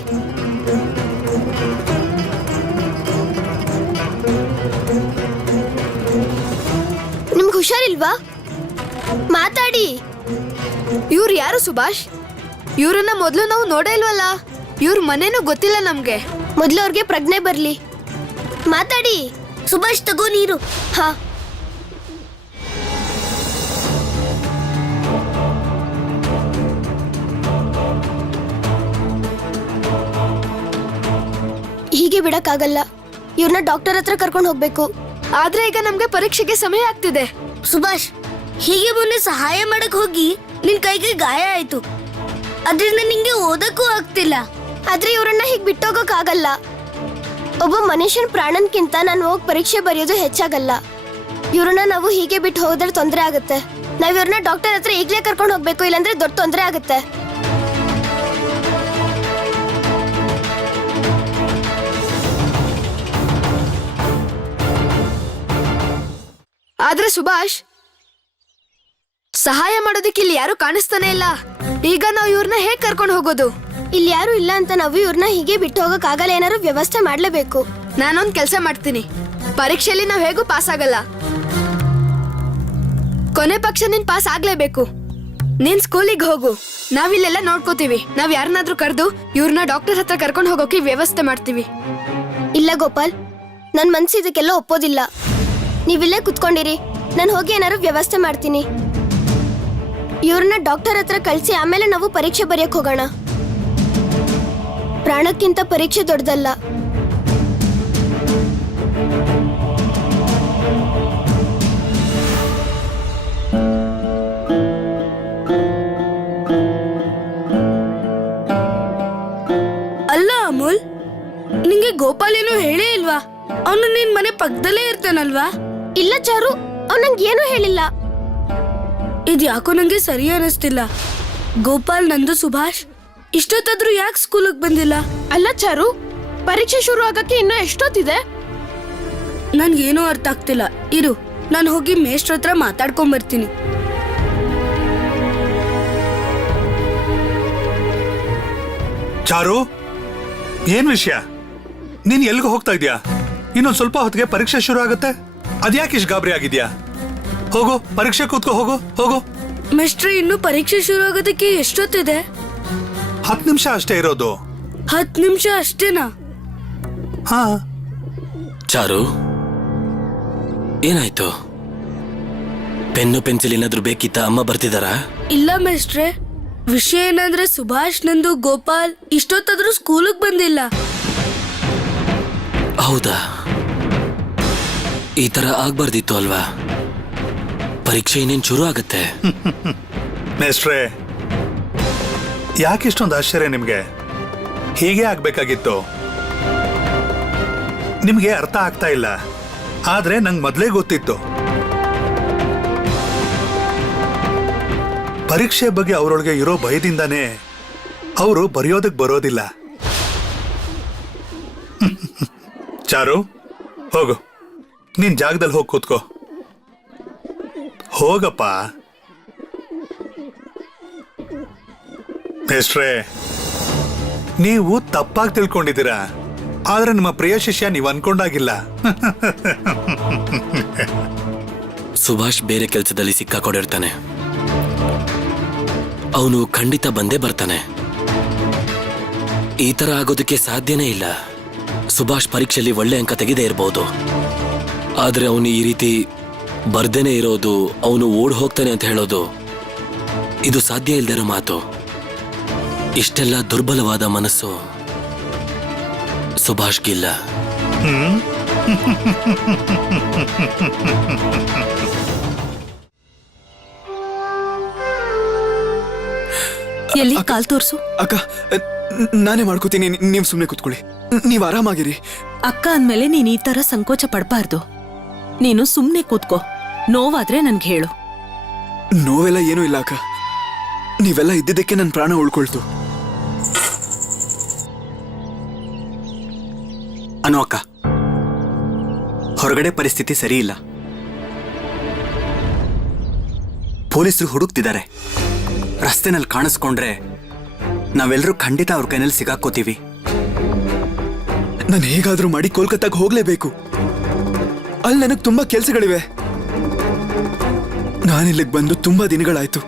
ನಿಮ್ಗೆ ಹುಷಾರಿಲ್ವಾ? ಮಾತಾಡಿ. ಇವ್ರು ಯಾರು ಸುಭಾಷ್? ಇವ್ರನ್ನ ಮೊದ್ಲು ನಾವು ನೋಡೇ ಇಲ್ವಲ್ಲ. ಇವ್ರ ಮನೇನೂ ಗೊತ್ತಿಲ್ಲ ನಮ್ಗೆ. ಮೊದ್ಲು ಅವ್ರಿಗೆ ಪ್ರಜ್ಞೆ ಬರ್ಲಿ. ಮಾತಾಡಿ. ಸುಭಾಷ್ ತಗೋ ನೀರು. ಹಾ. ಹೀಗೆ ಬಿಡಕ್ಕಾಗಲ್ಲ. ಇವ್ರನ್ನ ಡಾಕ್ಟರ್ ಹತ್ರ ಕರ್ಕೊಂಡು ಹೋಗ್ಬೇಕು. ಆದ್ರೆ ಈಗ ನಮ್ಗೆ ಪರೀಕ್ಷೆಗೆ ಸಮಯ ಆಗ್ತಿದೆ. ಸುಭಾಷ್, ಹೀಗೆ ಮೊನ್ನೆ ಸಹಾಯ ಮಾಡಕ್ ಹೋಗಿ ನಿನ್ ಕೈಗೆ ಗಾಯ ಆಯ್ತು. ಅದ್ರಿಂದ ನಿಂಗೆ ಓದಕ್ಕೂ ಆಗ್ತಿಲ್ಲ. ಆದ್ರೆ ಇವ್ರನ್ನ ಹೀಗೆ ಬಿಟ್ಟೋಗಕ್ಕಾಗಲ್ಲ. ಒಬ್ಬ ಮನುಷ್ಯನ ಪ್ರಾಣನ್ಕಿಂತ ನಾನು ಹೋಗಿ ಪರೀಕ್ಷೆ ಬರೆಯೋದು ಹೆಚ್ಚಾಗಲ್ಲ. ಇವ್ರನ್ನ ನಾವು ಹೀಗೆ ಬಿಟ್ಟು ಹೋದ್ರೆ ತೊಂದರೆ ಆಗುತ್ತೆ. ನಾವ್ ಇವ್ರನ್ನ ಡಾಕ್ಟರ್ ಹತ್ರ ಈಗ್ಲೇ ಕರ್ಕೊಂಡು ಹೋಗ್ಬೇಕು, ಇಲ್ಲಾಂದ್ರೆ ದೊಡ್ಡ ತೊಂದರೆ ಆಗುತ್ತೆ. ಆದ್ರೆ ಸುಭಾಷ್, ಸಹಾಯ ಮಾಡೋದಕ್ಕೆ ಇಲ್ಲಿ ಯಾರು ಕಾಣಿಸ್ತಾನೆ ಇಲ್ಲ. ಈಗ ನಾವು ಇವ್ರನ್ನ ಹೇಗ್ ಕರ್ಕೊಂಡು ಹೋಗೋದು? ಇಲ್ಲಿ ಯಾರು ಇಲ್ಲ ಅಂತ ನಾವು ಇವ್ರನ್ನ ಹೀಗೆ ಬಿಟ್ಟು ಹೋಗಕ್ ಆಗಲ್ಲ. ಏನಾದ್ರು ವ್ಯವಸ್ಥೆ ಮಾಡ್ಲೇಬೇಕು. ನಾನೊಂದ್ ಕೆಲ್ಸ ಮಾಡ್ತೀನಿ. ಪರೀಕ್ಷೆಯಲ್ಲಿ ನಾವ್ ಹೇಗೂ ಪಾಸ್ ಆಗಲ್ಲ. ಕೊನೆ ಪಕ್ಷ ನೀನ್ ಪಾಸ್ ಆಗ್ಲೇಬೇಕು. ನೀನ್ ಸ್ಕೂಲಿಗೆ ಹೋಗು, ನಾವಿಲ್ಲೆಲ್ಲ ನೋಡ್ಕೋತೀವಿ. ನಾವ್ ಯಾರನ್ನಾದ್ರೂ ಕರೆದು ಇವ್ರನ್ನ ಡಾಕ್ಟರ್ ಹತ್ರ ಕರ್ಕೊಂಡು ಹೋಗೋಕೆ ವ್ಯವಸ್ಥೆ ಮಾಡ್ತೀವಿ. ಇಲ್ಲ ಗೋಪಾಲ್, ನನ್ ಮನ್ಸು ಇದಕ್ಕೆಲ್ಲ ಒಪ್ಪೋದಿಲ್ಲ. ನೀವಿಲ್ಲೇ ಕುತ್ಕೊಂಡಿರಿ, ನಾನು ಹೋಗಿ ಏನಾದ್ರು ವ್ಯವಸ್ಥೆ ಮಾಡ್ತೀನಿ. ಇವ್ರನ್ನ ಡಾಕ್ಟರ್ ಹತ್ರ ಕಳ್ಸಿ ಆಮೇಲೆ ನಾವು ಪರೀಕ್ಷೆ ಬರೆಯಕ್ ಹೋಗೋಣ. ಪ್ರಾಣಕ್ಕಿಂತ ಪರೀಕ್ಷೆ ದೊಡ್ಡದಲ್ಲ. ಅಲ್ಲ ಅಮೂಲ್, ನಿಂಗೆ ಗೋಪಾಲ್ ಏನೋ ಹೇಳೇ ಇಲ್ವಾ? ಅವನು ನಿನ್ ಮನೆ ಪಕ್ಕದಲ್ಲೇ ಇರ್ತಾನಲ್ವಾ? ಇಲ್ಲ ಚಾರು, ಅವ್ನು ನಂಗೆ ಏನೂ ಹೇಳಿಲ್ಲ. ಇದ್ಯಾಕೋ ನಂಗೆ ಸರಿ ಅನಿಸ್ತಿಲ್ಲ. ಗೋಪಾಲ್, ನಂದು, ಸುಭಾಷ್ ಇಷ್ಟೊತ್ತಾದ್ರೂ ಯಾಕೆ ಸ್ಕೂಲಿಗೆ ಬಂದಿಲ್ಲ? ಅಲ್ಲ ಚಾರು, ಪರೀಕ್ಷೆ ಶುರು ಆಗಕ್ಕೆ ಇನ್ನೂ ಎಷ್ಟೊತ್ತಿದೆ? ನನ್ಗೇನೂ ಅರ್ಥ ಆಗ್ತಿಲ್ಲ. ಇರು, ನಾನು ಹೋಗಿ ಮೇಷ್ಟ್ರ ಹತ್ರ ಮಾತಾಡ್ಕೊಂಡ್ ಬರ್ತೀನಿ. ಚಾರು, ಏನ್ ವಿಷಯ? ನೀನ್ ಎಲ್ಗೂ ಹೋಗ್ತಾ ಇದ್ಯಾ? ಇನ್ನೊಂದ್ ಸ್ವಲ್ಪ ಹೊತ್ತಿಗೆ ಪರೀಕ್ಷೆ ಶುರು ಆಗುತ್ತೆ. ಅದ್ಯಾಕೆ ಇಷ್ಟು ಗಾಬರಿ ಆಗಿದ್ಯಾ? ಹೋಗು, ಪರೀಕ್ಷೆ ಕೂತ್ಕೋ, ಹೋಗು ಹೋಗು. ಮೇಷ್ಟ್ರೆ, ಇನ್ನು ಪರೀಕ್ಷೆ ಶುರು ಆಗೋದಕ್ಕೆ ಎಷ್ಟೊತ್ತಿದೆ? 10 ನಿಮಿಷ ಅಷ್ಟೇ ಇರೋದು. 10 ನಿಮಿಷ ಅಷ್ಟೇನಾ? ಹಾ. ಚಾರು, ಏನಾಯ್ತು? ಪೆನ್ನು ಪೆನ್ಸಿಲ್ ಏನಾದ್ರೂ ಬೇಕಿತ್ತ? ಅಮ್ಮ ಬರ್ತಿದಾರಾ? ಇಲ್ಲ ಮೇಷ್ಟ್ರೆ, ವಿಷಯ ಏನಂದ್ರೆ ಸುಭಾಷ್, ನಂದು, ಗೋಪಾಲ್ ಇಷ್ಟೊತ್ತಾದ್ರೂ ಸ್ಕೂಲಿಗೆ ಬಂದಿಲ್ಲ. ಹೌದಾ? ಈ ತರ ಆಗ್ಬಾರ್ದಿತ್ತು ಅಲ್ವಾ? ಪರೀಕ್ಷೆ ಇನ್ನೇನ್ ಶುರು ಆಗತ್ತೆ. ಮೇಸ್ಟ್ರೆ, ಯಾಕೆ ಇಷ್ಟೊಂದು ಆಶ್ಚರ್ಯ ನಿಮ್ಗೆ? ಹೀಗೆ ಆಗ್ಬೇಕಾಗಿತ್ತು. ನಿಮ್ಗೆ ಅರ್ಥ ಆಗ್ತಾ ಇಲ್ಲ. ಆದ್ರೆ ನಂಗೆ ಮೊದಲೇ ಗೊತ್ತಿತ್ತು. ಪರೀಕ್ಷೆ ಬಗ್ಗೆ ಅವರೊಳಗೆ ಇರೋ ಭಯದಿಂದಾನೇ ಅವರು ಬರೆಯೋದಕ್ಕೆ ಬರೋದಿಲ್ಲ. ಚಾರು, ಹೋಗು, ನಿನ್ ಜಾಗದಲ್ಲಿ ಹೋಗಿ ಕೂತ್ಕೋ. ಹೋಗಪ್ಪ. ಮೇಸ್ಟ್ರೇ, ನೀವು ತಪ್ಪಾಗಿ ತಿಳ್ಕೊಂಡಿದ್ದೀರಾ. ಆದ್ರೆ ನಿಮ್ಮ ಪ್ರಿಯ ಶಿಷ್ಯ ನೀವು ಅನ್ಕೊಂಡಾಗಿಲ್ಲ. ಸುಭಾಷ್ ಬೇರೆ ಕೆಲಸದಲ್ಲಿ ಸಿಕ್ಕಾಕೊಂಡಿರ್ತಾನೆ. ಅವನು ಖಂಡಿತ ಬಂದೇ ಬರ್ತಾನೆ. ಈ ತರ ಆಗೋದಕ್ಕೆ ಸಾಧ್ಯನೇ ಇಲ್ಲ. ಸುಭಾಷ್ ಪರೀಕ್ಷೆಯಲ್ಲಿ ಒಳ್ಳೆ ಅಂಕ ತೆಗೆದೇ ಇರಬಹುದು. ಆದ್ರೆ ಅವನು ಈ ರೀತಿ ಬರ್ದೇನೆ ಇರೋದು, ಅವನು ಓಡ್ ಹೋಗ್ತಾನೆ ಅಂತ ಹೇಳೋದು ಇದು ಸಾಧ್ಯ ಇಲ್ದಿರೋ ಮಾತು. ಇಷ್ಟೆಲ್ಲ ದುರ್ಬಲವಾದ ಮನಸ್ಸು ಸುಭಾಷ್ಗಿಲ್ಲ. ಎಲ್ಲಿ ಕಾಲ್ ತೋರ್ಸು. ಅಕ್ಕ ನಾನೇ ಮಾಡ್ಕೋತೀನಿ, ನೀವು ಸುಮ್ಮನೆ ಕೂತ್ಕೊಳ್ಳಿ, ನೀವು ಆರಾಮಾಗಿರಿ. ಅಕ್ಕ ಅಂದ್ಮೇಲೆ ನೀನ್ ಈ ತರ ಸಂಕೋಚ ಪಡ್ಬಾರ್ದು. ನೀನು ಸುಮ್ನೆ ಕೂತ್ಕೋ, ನೋವಾದ್ರೆ ನನ್ಗೆ ಹೇಳು. ನೋವೆಲ್ಲ ಏನೂ ಇಲ್ಲ ಅಕ್ಕ, ನೀವೆಲ್ಲ ಇದ್ದಿದ್ದಕ್ಕೆ ನನ್ನ ಪ್ರಾಣ ಉಳ್ಕೊಳ್ತು. ಅನು ಅಕ್ಕ, ಹೊರಗಡೆ ಪರಿಸ್ಥಿತಿ ಸರಿ ಇಲ್ಲ. ಪೊಲೀಸರು ಹುಡುಕ್ತಿದ್ದಾರೆ. ರಸ್ತೆನಲ್ಲಿ ಕಾಣಿಸ್ಕೊಂಡ್ರೆ ನಾವೆಲ್ಲರೂ ಖಂಡಿತ ಅವ್ರ ಕೈನಲ್ಲಿ ಸಿಗಾಕೋತೀವಿ. ನಾನು ಹೇಗಾದ್ರೂ ಮಾಡಿ ಕೋಲ್ಕತ್ತಾಗ ಹೋಗ್ಲೇಬೇಕು. ಅಲ್ಲಿ ನನಗೆ ತುಂಬಾ ಕೆಲಸಗಳಿವೆ. ನಾನಿಲ್ಲಿಗೆ ಬಂದು ತುಂಬಾ ದಿನಗಳಾಯ್ತು.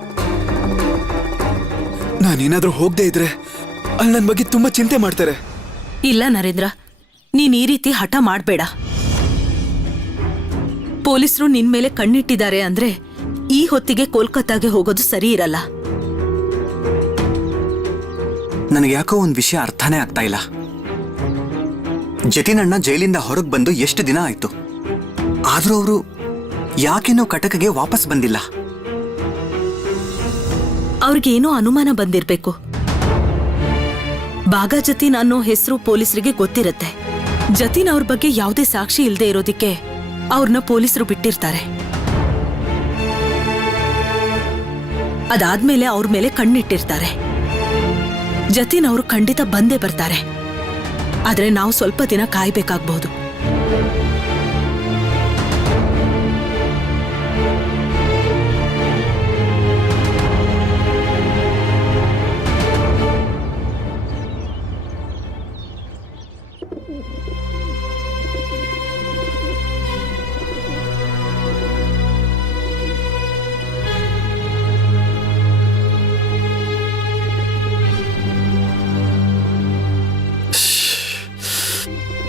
ನಾನೇನಾದ್ರೂ ಹೋಗದೆ ಇದ್ರೆ ಅಲ್ಲಿ ನನ್ನ ಬಗ್ಗೆ ತುಂಬಾ ಚಿಂತೆ ಮಾಡ್ತಾರೆ. ಇಲ್ಲ ನರೇಂದ್ರ, ನೀನ್ ಈ ರೀತಿ ಹಠ ಮಾಡ್ಬೇಡ. ಪೊಲೀಸರು ನಿನ್ ಮೇಲೆ ಕಣ್ಣಿಟ್ಟಿದ್ದಾರೆ ಅಂದ್ರೆ ಈ ಹೊತ್ತಿಗೆ ಕೋಲ್ಕತ್ತಾಗೆ ಹೋಗೋದು ಸರಿ ಇರಲ್ಲ. ನನಗೆ ಯಾಕೋ ಒಂದು ವಿಷಯ ಅರ್ಥನೇ ಆಗ್ತಾ ಇಲ್ಲ. ಜತಿನಣ್ಣ ಜೈಲಿಂದ ಹೊರಗೆ ಬಂದು ಎಷ್ಟು ದಿನ ಆಯ್ತು, ಆದ್ರೂ ಅವರು ಯಾಕೇನೋ ಕಟಕ್ಗೆ ವಾಪಸ್ ಬಂದಿಲ್ಲ. ಅವ್ರಿಗೇನೋ ಅನುಮಾನ ಬಂದಿರ್ಬೇಕು. ಬಾಗ ಜತೀನ್ ಅನ್ನೋ ಹೆಸರು ಪೊಲೀಸರಿಗೆ ಗೊತ್ತಿರತ್ತೆ. ಜತೀನ್ ಅವ್ರ ಬಗ್ಗೆ ಯಾವುದೇ ಸಾಕ್ಷಿ ಇಲ್ಲದೆ ಇರೋದಿಕ್ಕೆ ಅವ್ರನ್ನ ಪೊಲೀಸರು ಬಿಟ್ಟಿರ್ತಾರೆ. ಅದಾದ್ಮೇಲೆ ಅವ್ರ ಮೇಲೆ ಕಣ್ಣಿಟ್ಟಿರ್ತಾರೆ. ಜತೀನ್ ಅವರು ಖಂಡಿತ ಬಂದೇ ಬರ್ತಾರೆ. ಆದ್ರೆ ನಾವು ಸ್ವಲ್ಪ ದಿನ ಕಾಯ್ಬೇಕಾಗ್ಬಹುದು.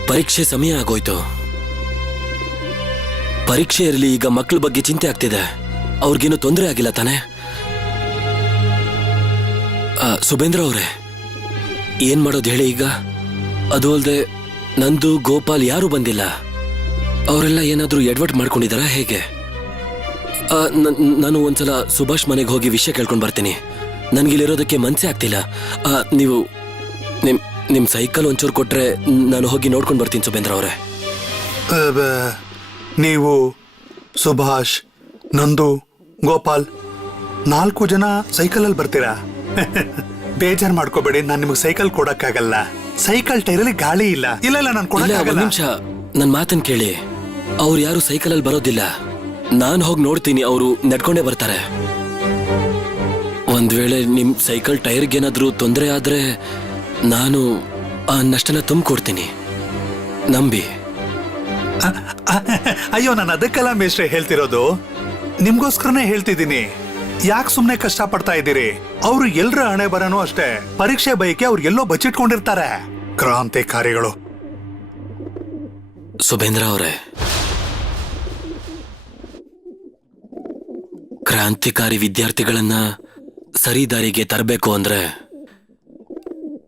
ಪರೀಕ್ಷೆ ಸಮಯ ಆಗೋಯ್ತು. ಪರೀಕ್ಷೆ ಇರಲಿ, ಈಗ ಮಕ್ಕಳ ಬಗ್ಗೆ ಚಿಂತೆ ಆಗ್ತಿದೆ. ಅವ್ರಿಗೇನು ತೊಂದರೆ ಆಗಿಲ್ಲ ತಾನೆ? ಸುಬೇಂದ್ರ ಅವರೇ, ಏನ್ ಮಾಡೋದು ಹೇಳಿ ಈಗ? ಅದು ಅಲ್ಲದೆ ನಂದು ಗೋಪಾಲ್ ಯಾರು ಬಂದಿಲ್ಲ. ಅವರೆಲ್ಲ ಏನಾದ್ರೂ ಎಡ್ವರ್ಟ್ ಮಾಡ್ಕೊಂಡಿದಾರಾ ಹೇಗೆ? ನಾನು ಒಂದ್ಸಲ ಸುಭಾಷ್ ಮನೆಗೆ ಹೋಗಿ ವಿಷಯ ಕೇಳ್ಕೊಂಡು ಬರ್ತೀನಿ. ನನ್ಗಿಲ್ಲಿರೋದಕ್ಕೆ ಮನ್ಸೇ ಆಗ್ತಿಲ್ಲ. ನೀವು ನಿಮ್ ಸೈಕಲ್ ಒಂಚೂರು ಕೊಟ್ರೆ ನಾನು ಹೋಗಿ ನೋಡ್ಕೊಂಡು ಬರ್ತೀನಿ ಸುಬೇಂದ್ರ ಅವರೇ. ನೀವು ಸುಭಾಷ್, ನಂದು, ಗೋಪಾಲ್ 4 ಜನ ಸೈಕಲಲ್ಲಿ ಬರ್ತೀರಾ? ಬೇಜಾರ್ ಮಾಡ್ಕೋಬೇಡಿ, ನಾನು ನಿಮಗೆ ಸೈಕಲ್ ಕೊಡಕ್ಕಾಗಲ್ಲ. ಸೈಕಲ್ ಟೈರಲ್ಲಿ ಗಾಳಿ ಇಲ್ಲ. ಇಲ್ಲ ನಾನು ಕೊಡಕ್ಕಾಗಲ್ಲ. ನಿಮಿಷ, ನನ್ ಮಾತನ್ ಕೇಳಿ. ಅವ್ರು ಯಾರು ಸೈಕಲಲ್ಲಿ ಬರೋದಿಲ್ಲ. ನಾನು ಹೋಗಿ ನೋಡ್ತೀನಿ, ಅವರು ನಡ್ಕೊಂಡೇ ಬರ್ತಾರೆ. ಒಂದ್ ವೇಳೆ ನಿಮ್ ಸೈಕಲ್ ಟೈರ್ಗೆ ಏನಾದ್ರೂ ತೊಂದರೆ ಆದ್ರೆ ನಾನು ಆ ನಷ್ಟನ ತುಂಬಿಕೊಡ್ತೀನಿ, ನಂಬಿ. ಅಯ್ಯೋ, ನಾನು ಅದಕ್ಕೆಲ್ಲ ಮೇಷ್ಟ್ರೆ ಹೇಳ್ತಿರೋದು, ನಿಮ್ಗೋಸ್ಕರನೇ ಹೇಳ್ತಿದ್ದೀನಿ. ಯಾಕೆ ಸುಮ್ನೆ ಕಷ್ಟ ಪಡ್ತಾ ಇದ್ದೀರಿ? ಅವ್ರು ಎಲ್ರ ಹಣೆ ಬರನೂ ಅಷ್ಟೇ. ಪರೀಕ್ಷೆ ಬೈಕೆ ಅವ್ರು ಎಲ್ಲೋ ಬಚ್ಚಿಟ್ಕೊಂಡಿರ್ತಾರೆ. ಕ್ರಾಂತಿಕಾರಿಗಳು. ಸುಬೇಂದ್ರ ಅವರೇ, ಕ್ರಾಂತಿಕಾರಿ ವಿದ್ಯಾರ್ಥಿಗಳನ್ನ ಸರಿ ದಾರಿಗೆ ತರಬೇಕು ಅಂದ್ರೆ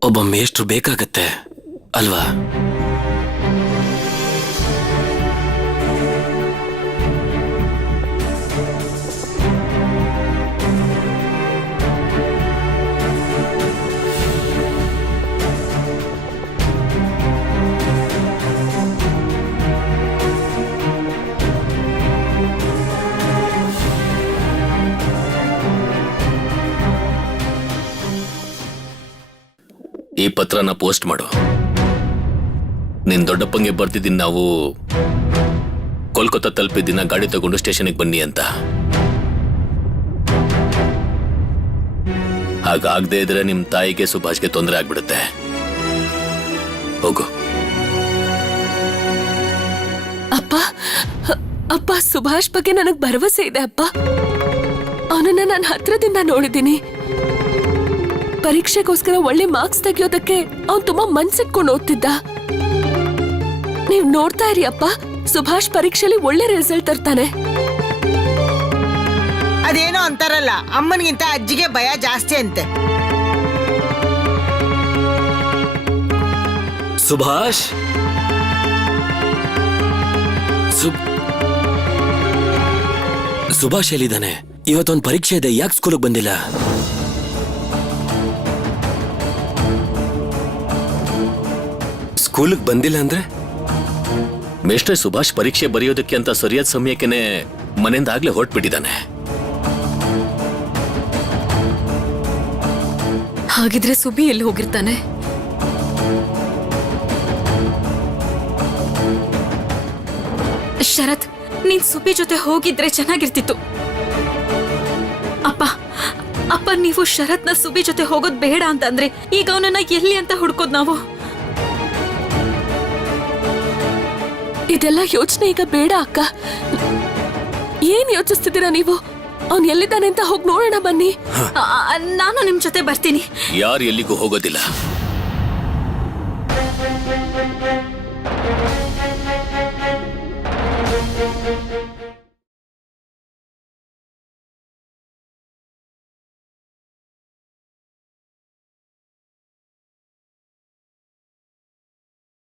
ಒಬ್ಬ ಮೇಷ್ಟ್ರು ಬೇಕಾಗತ್ತೆ ಅಲ್ವಾ? ಈ ಪತ್ರನ ಪೋಸ್ಟ್ ಮಾಡು. ನಿನ್ ದೊಡ್ಡಪ್ಪಂಗೆ ಬರ್ತಿದ್ದೀನಿ, ನಾವು ಕೋಲ್ಕತ್ತಾ ತಲುಪಿದ್ದಿನ ಗಾಡಿ ತಗೊಂಡು ಸ್ಟೇಷನ್ಗೆ ಬನ್ನಿ ಅಂತ. ಹಾಗಾಗದೇ ಇದ್ರೆ ನಿಮ್ ತಾಯಿಗೆ ಸುಭಾಷ್ಗೆ ತೊಂದರೆ ಆಗ್ಬಿಡುತ್ತೆ. ಹೋಗು. ಅಪ್ಪ, ಅಪ್ಪ, ಸುಭಾಷ್ ಬಗ್ಗೆ ನನಗ್ ಭರವಸೆ ಇದೆ ಅಪ್ಪ. ಅವನನ್ನ ನಾನು ಹತ್ರದಿಂದ ನೋಡಿದ್ದೀನಿ. ಪರೀಕ್ಷೆಗೋಸ್ಕರ ಒಳ್ಳೆ ಮಾರ್ಕ್ಸ್ ತೆಗಿಯೋದಕ್ಕೆ ಅವನ್ ತುಂಬಾ ಮನ್ಸಿಟ್ಕೊಂಡು ಓದ್ತಿದ್ದ. ನೀವ್ ನೋಡ್ತಾ ಇರಿ ಅಪ್ಪ, ಸುಭಾಷ್ ಪರೀಕ್ಷೆಯಲ್ಲಿ ಒಳ್ಳೆ ರಿಸಲ್ಟ್ ತರ್ತಾನೆ. ಅದೇನೋ ಅಂತಾರಲ್ಲ, ಅಮ್ಮನಿಗಿಂತ ಅಜ್ಜಿಗೆ ಭಯ ಜಾಸ್ತಿ ಅಂತೆ. ಸುಭಾಷ್ ಸುಭಾಷ್ ಎಲ್ಲಿದ್ದಾನೆ? ಇವತ್ತೊಂದು ಪರೀಕ್ಷೆ ಇದೆ, ಯಾಕೆ ಸ್ಕೂಲಿಗೆ ಬಂದಿಲ್ಲ? ಸ್ಕೂಲಿಗೆ ಬಂದಿಲ್ಲ ಅಂದ್ರೆ ಮಿಸ್ಟರ್ ಸುಭಾಷ್ ಪರೀಕ್ಷೆ ಬರೆಯೋದಕ್ಕೆ ಅಂತ ಸರಿಯಾದ ಸಮಯಕ್ಕೆನೆ ಮನೆಯಿಂದ ಆಗ್ಲೇ ಹೊರಟ್ಬಿಟ್ಟಿದ್ದಾನೆ. ಹಾಗಿದ್ರೆ ಸುಬಿ ಎಲ್ಲಿ ಹೋಗಿರ್ತಾನೆ? ಶರತ್, ನೀನ್ ಸುಬಿ ಜೊತೆ ಹೋಗಿದ್ರೆ ಚೆನ್ನಾಗಿರ್ತಿತ್ತು. ಅಪ್ಪ ಅಪ್ಪ, ನೀವು ಶರತ್ನ ಸುಬಿ ಜೊತೆ ಹೋಗೋದ್ ಬೇಡ ಅಂತಂದ್ರೆ ಈಗ ಅವನನ್ನ ಎಲ್ಲಿ ಅಂತ ಹುಡ್ಕೋದ್ ನಾವು? ಇದೆಲ್ಲ ಯೋಚನೆ ಈಗ ಬೇಡ ಅಕ್ಕ. ಏನ್ ಯೋಚಿಸ್ತಿದ್ದೀರಾ ನೀವು? ಅವ್ನ್ ಎಲ್ಲಿದ್ದಾನೆ ಅಂತ ಹೋಗಿ ನೋಡೋಣ ಬನ್ನಿ. ನಾನು ನಿಮ್ ಜೊತೆ ಬರ್ತೀನಿ. ಯಾರು ಎಲ್ಲಿಗೂ ಹೋಗೋದಿಲ್ಲ.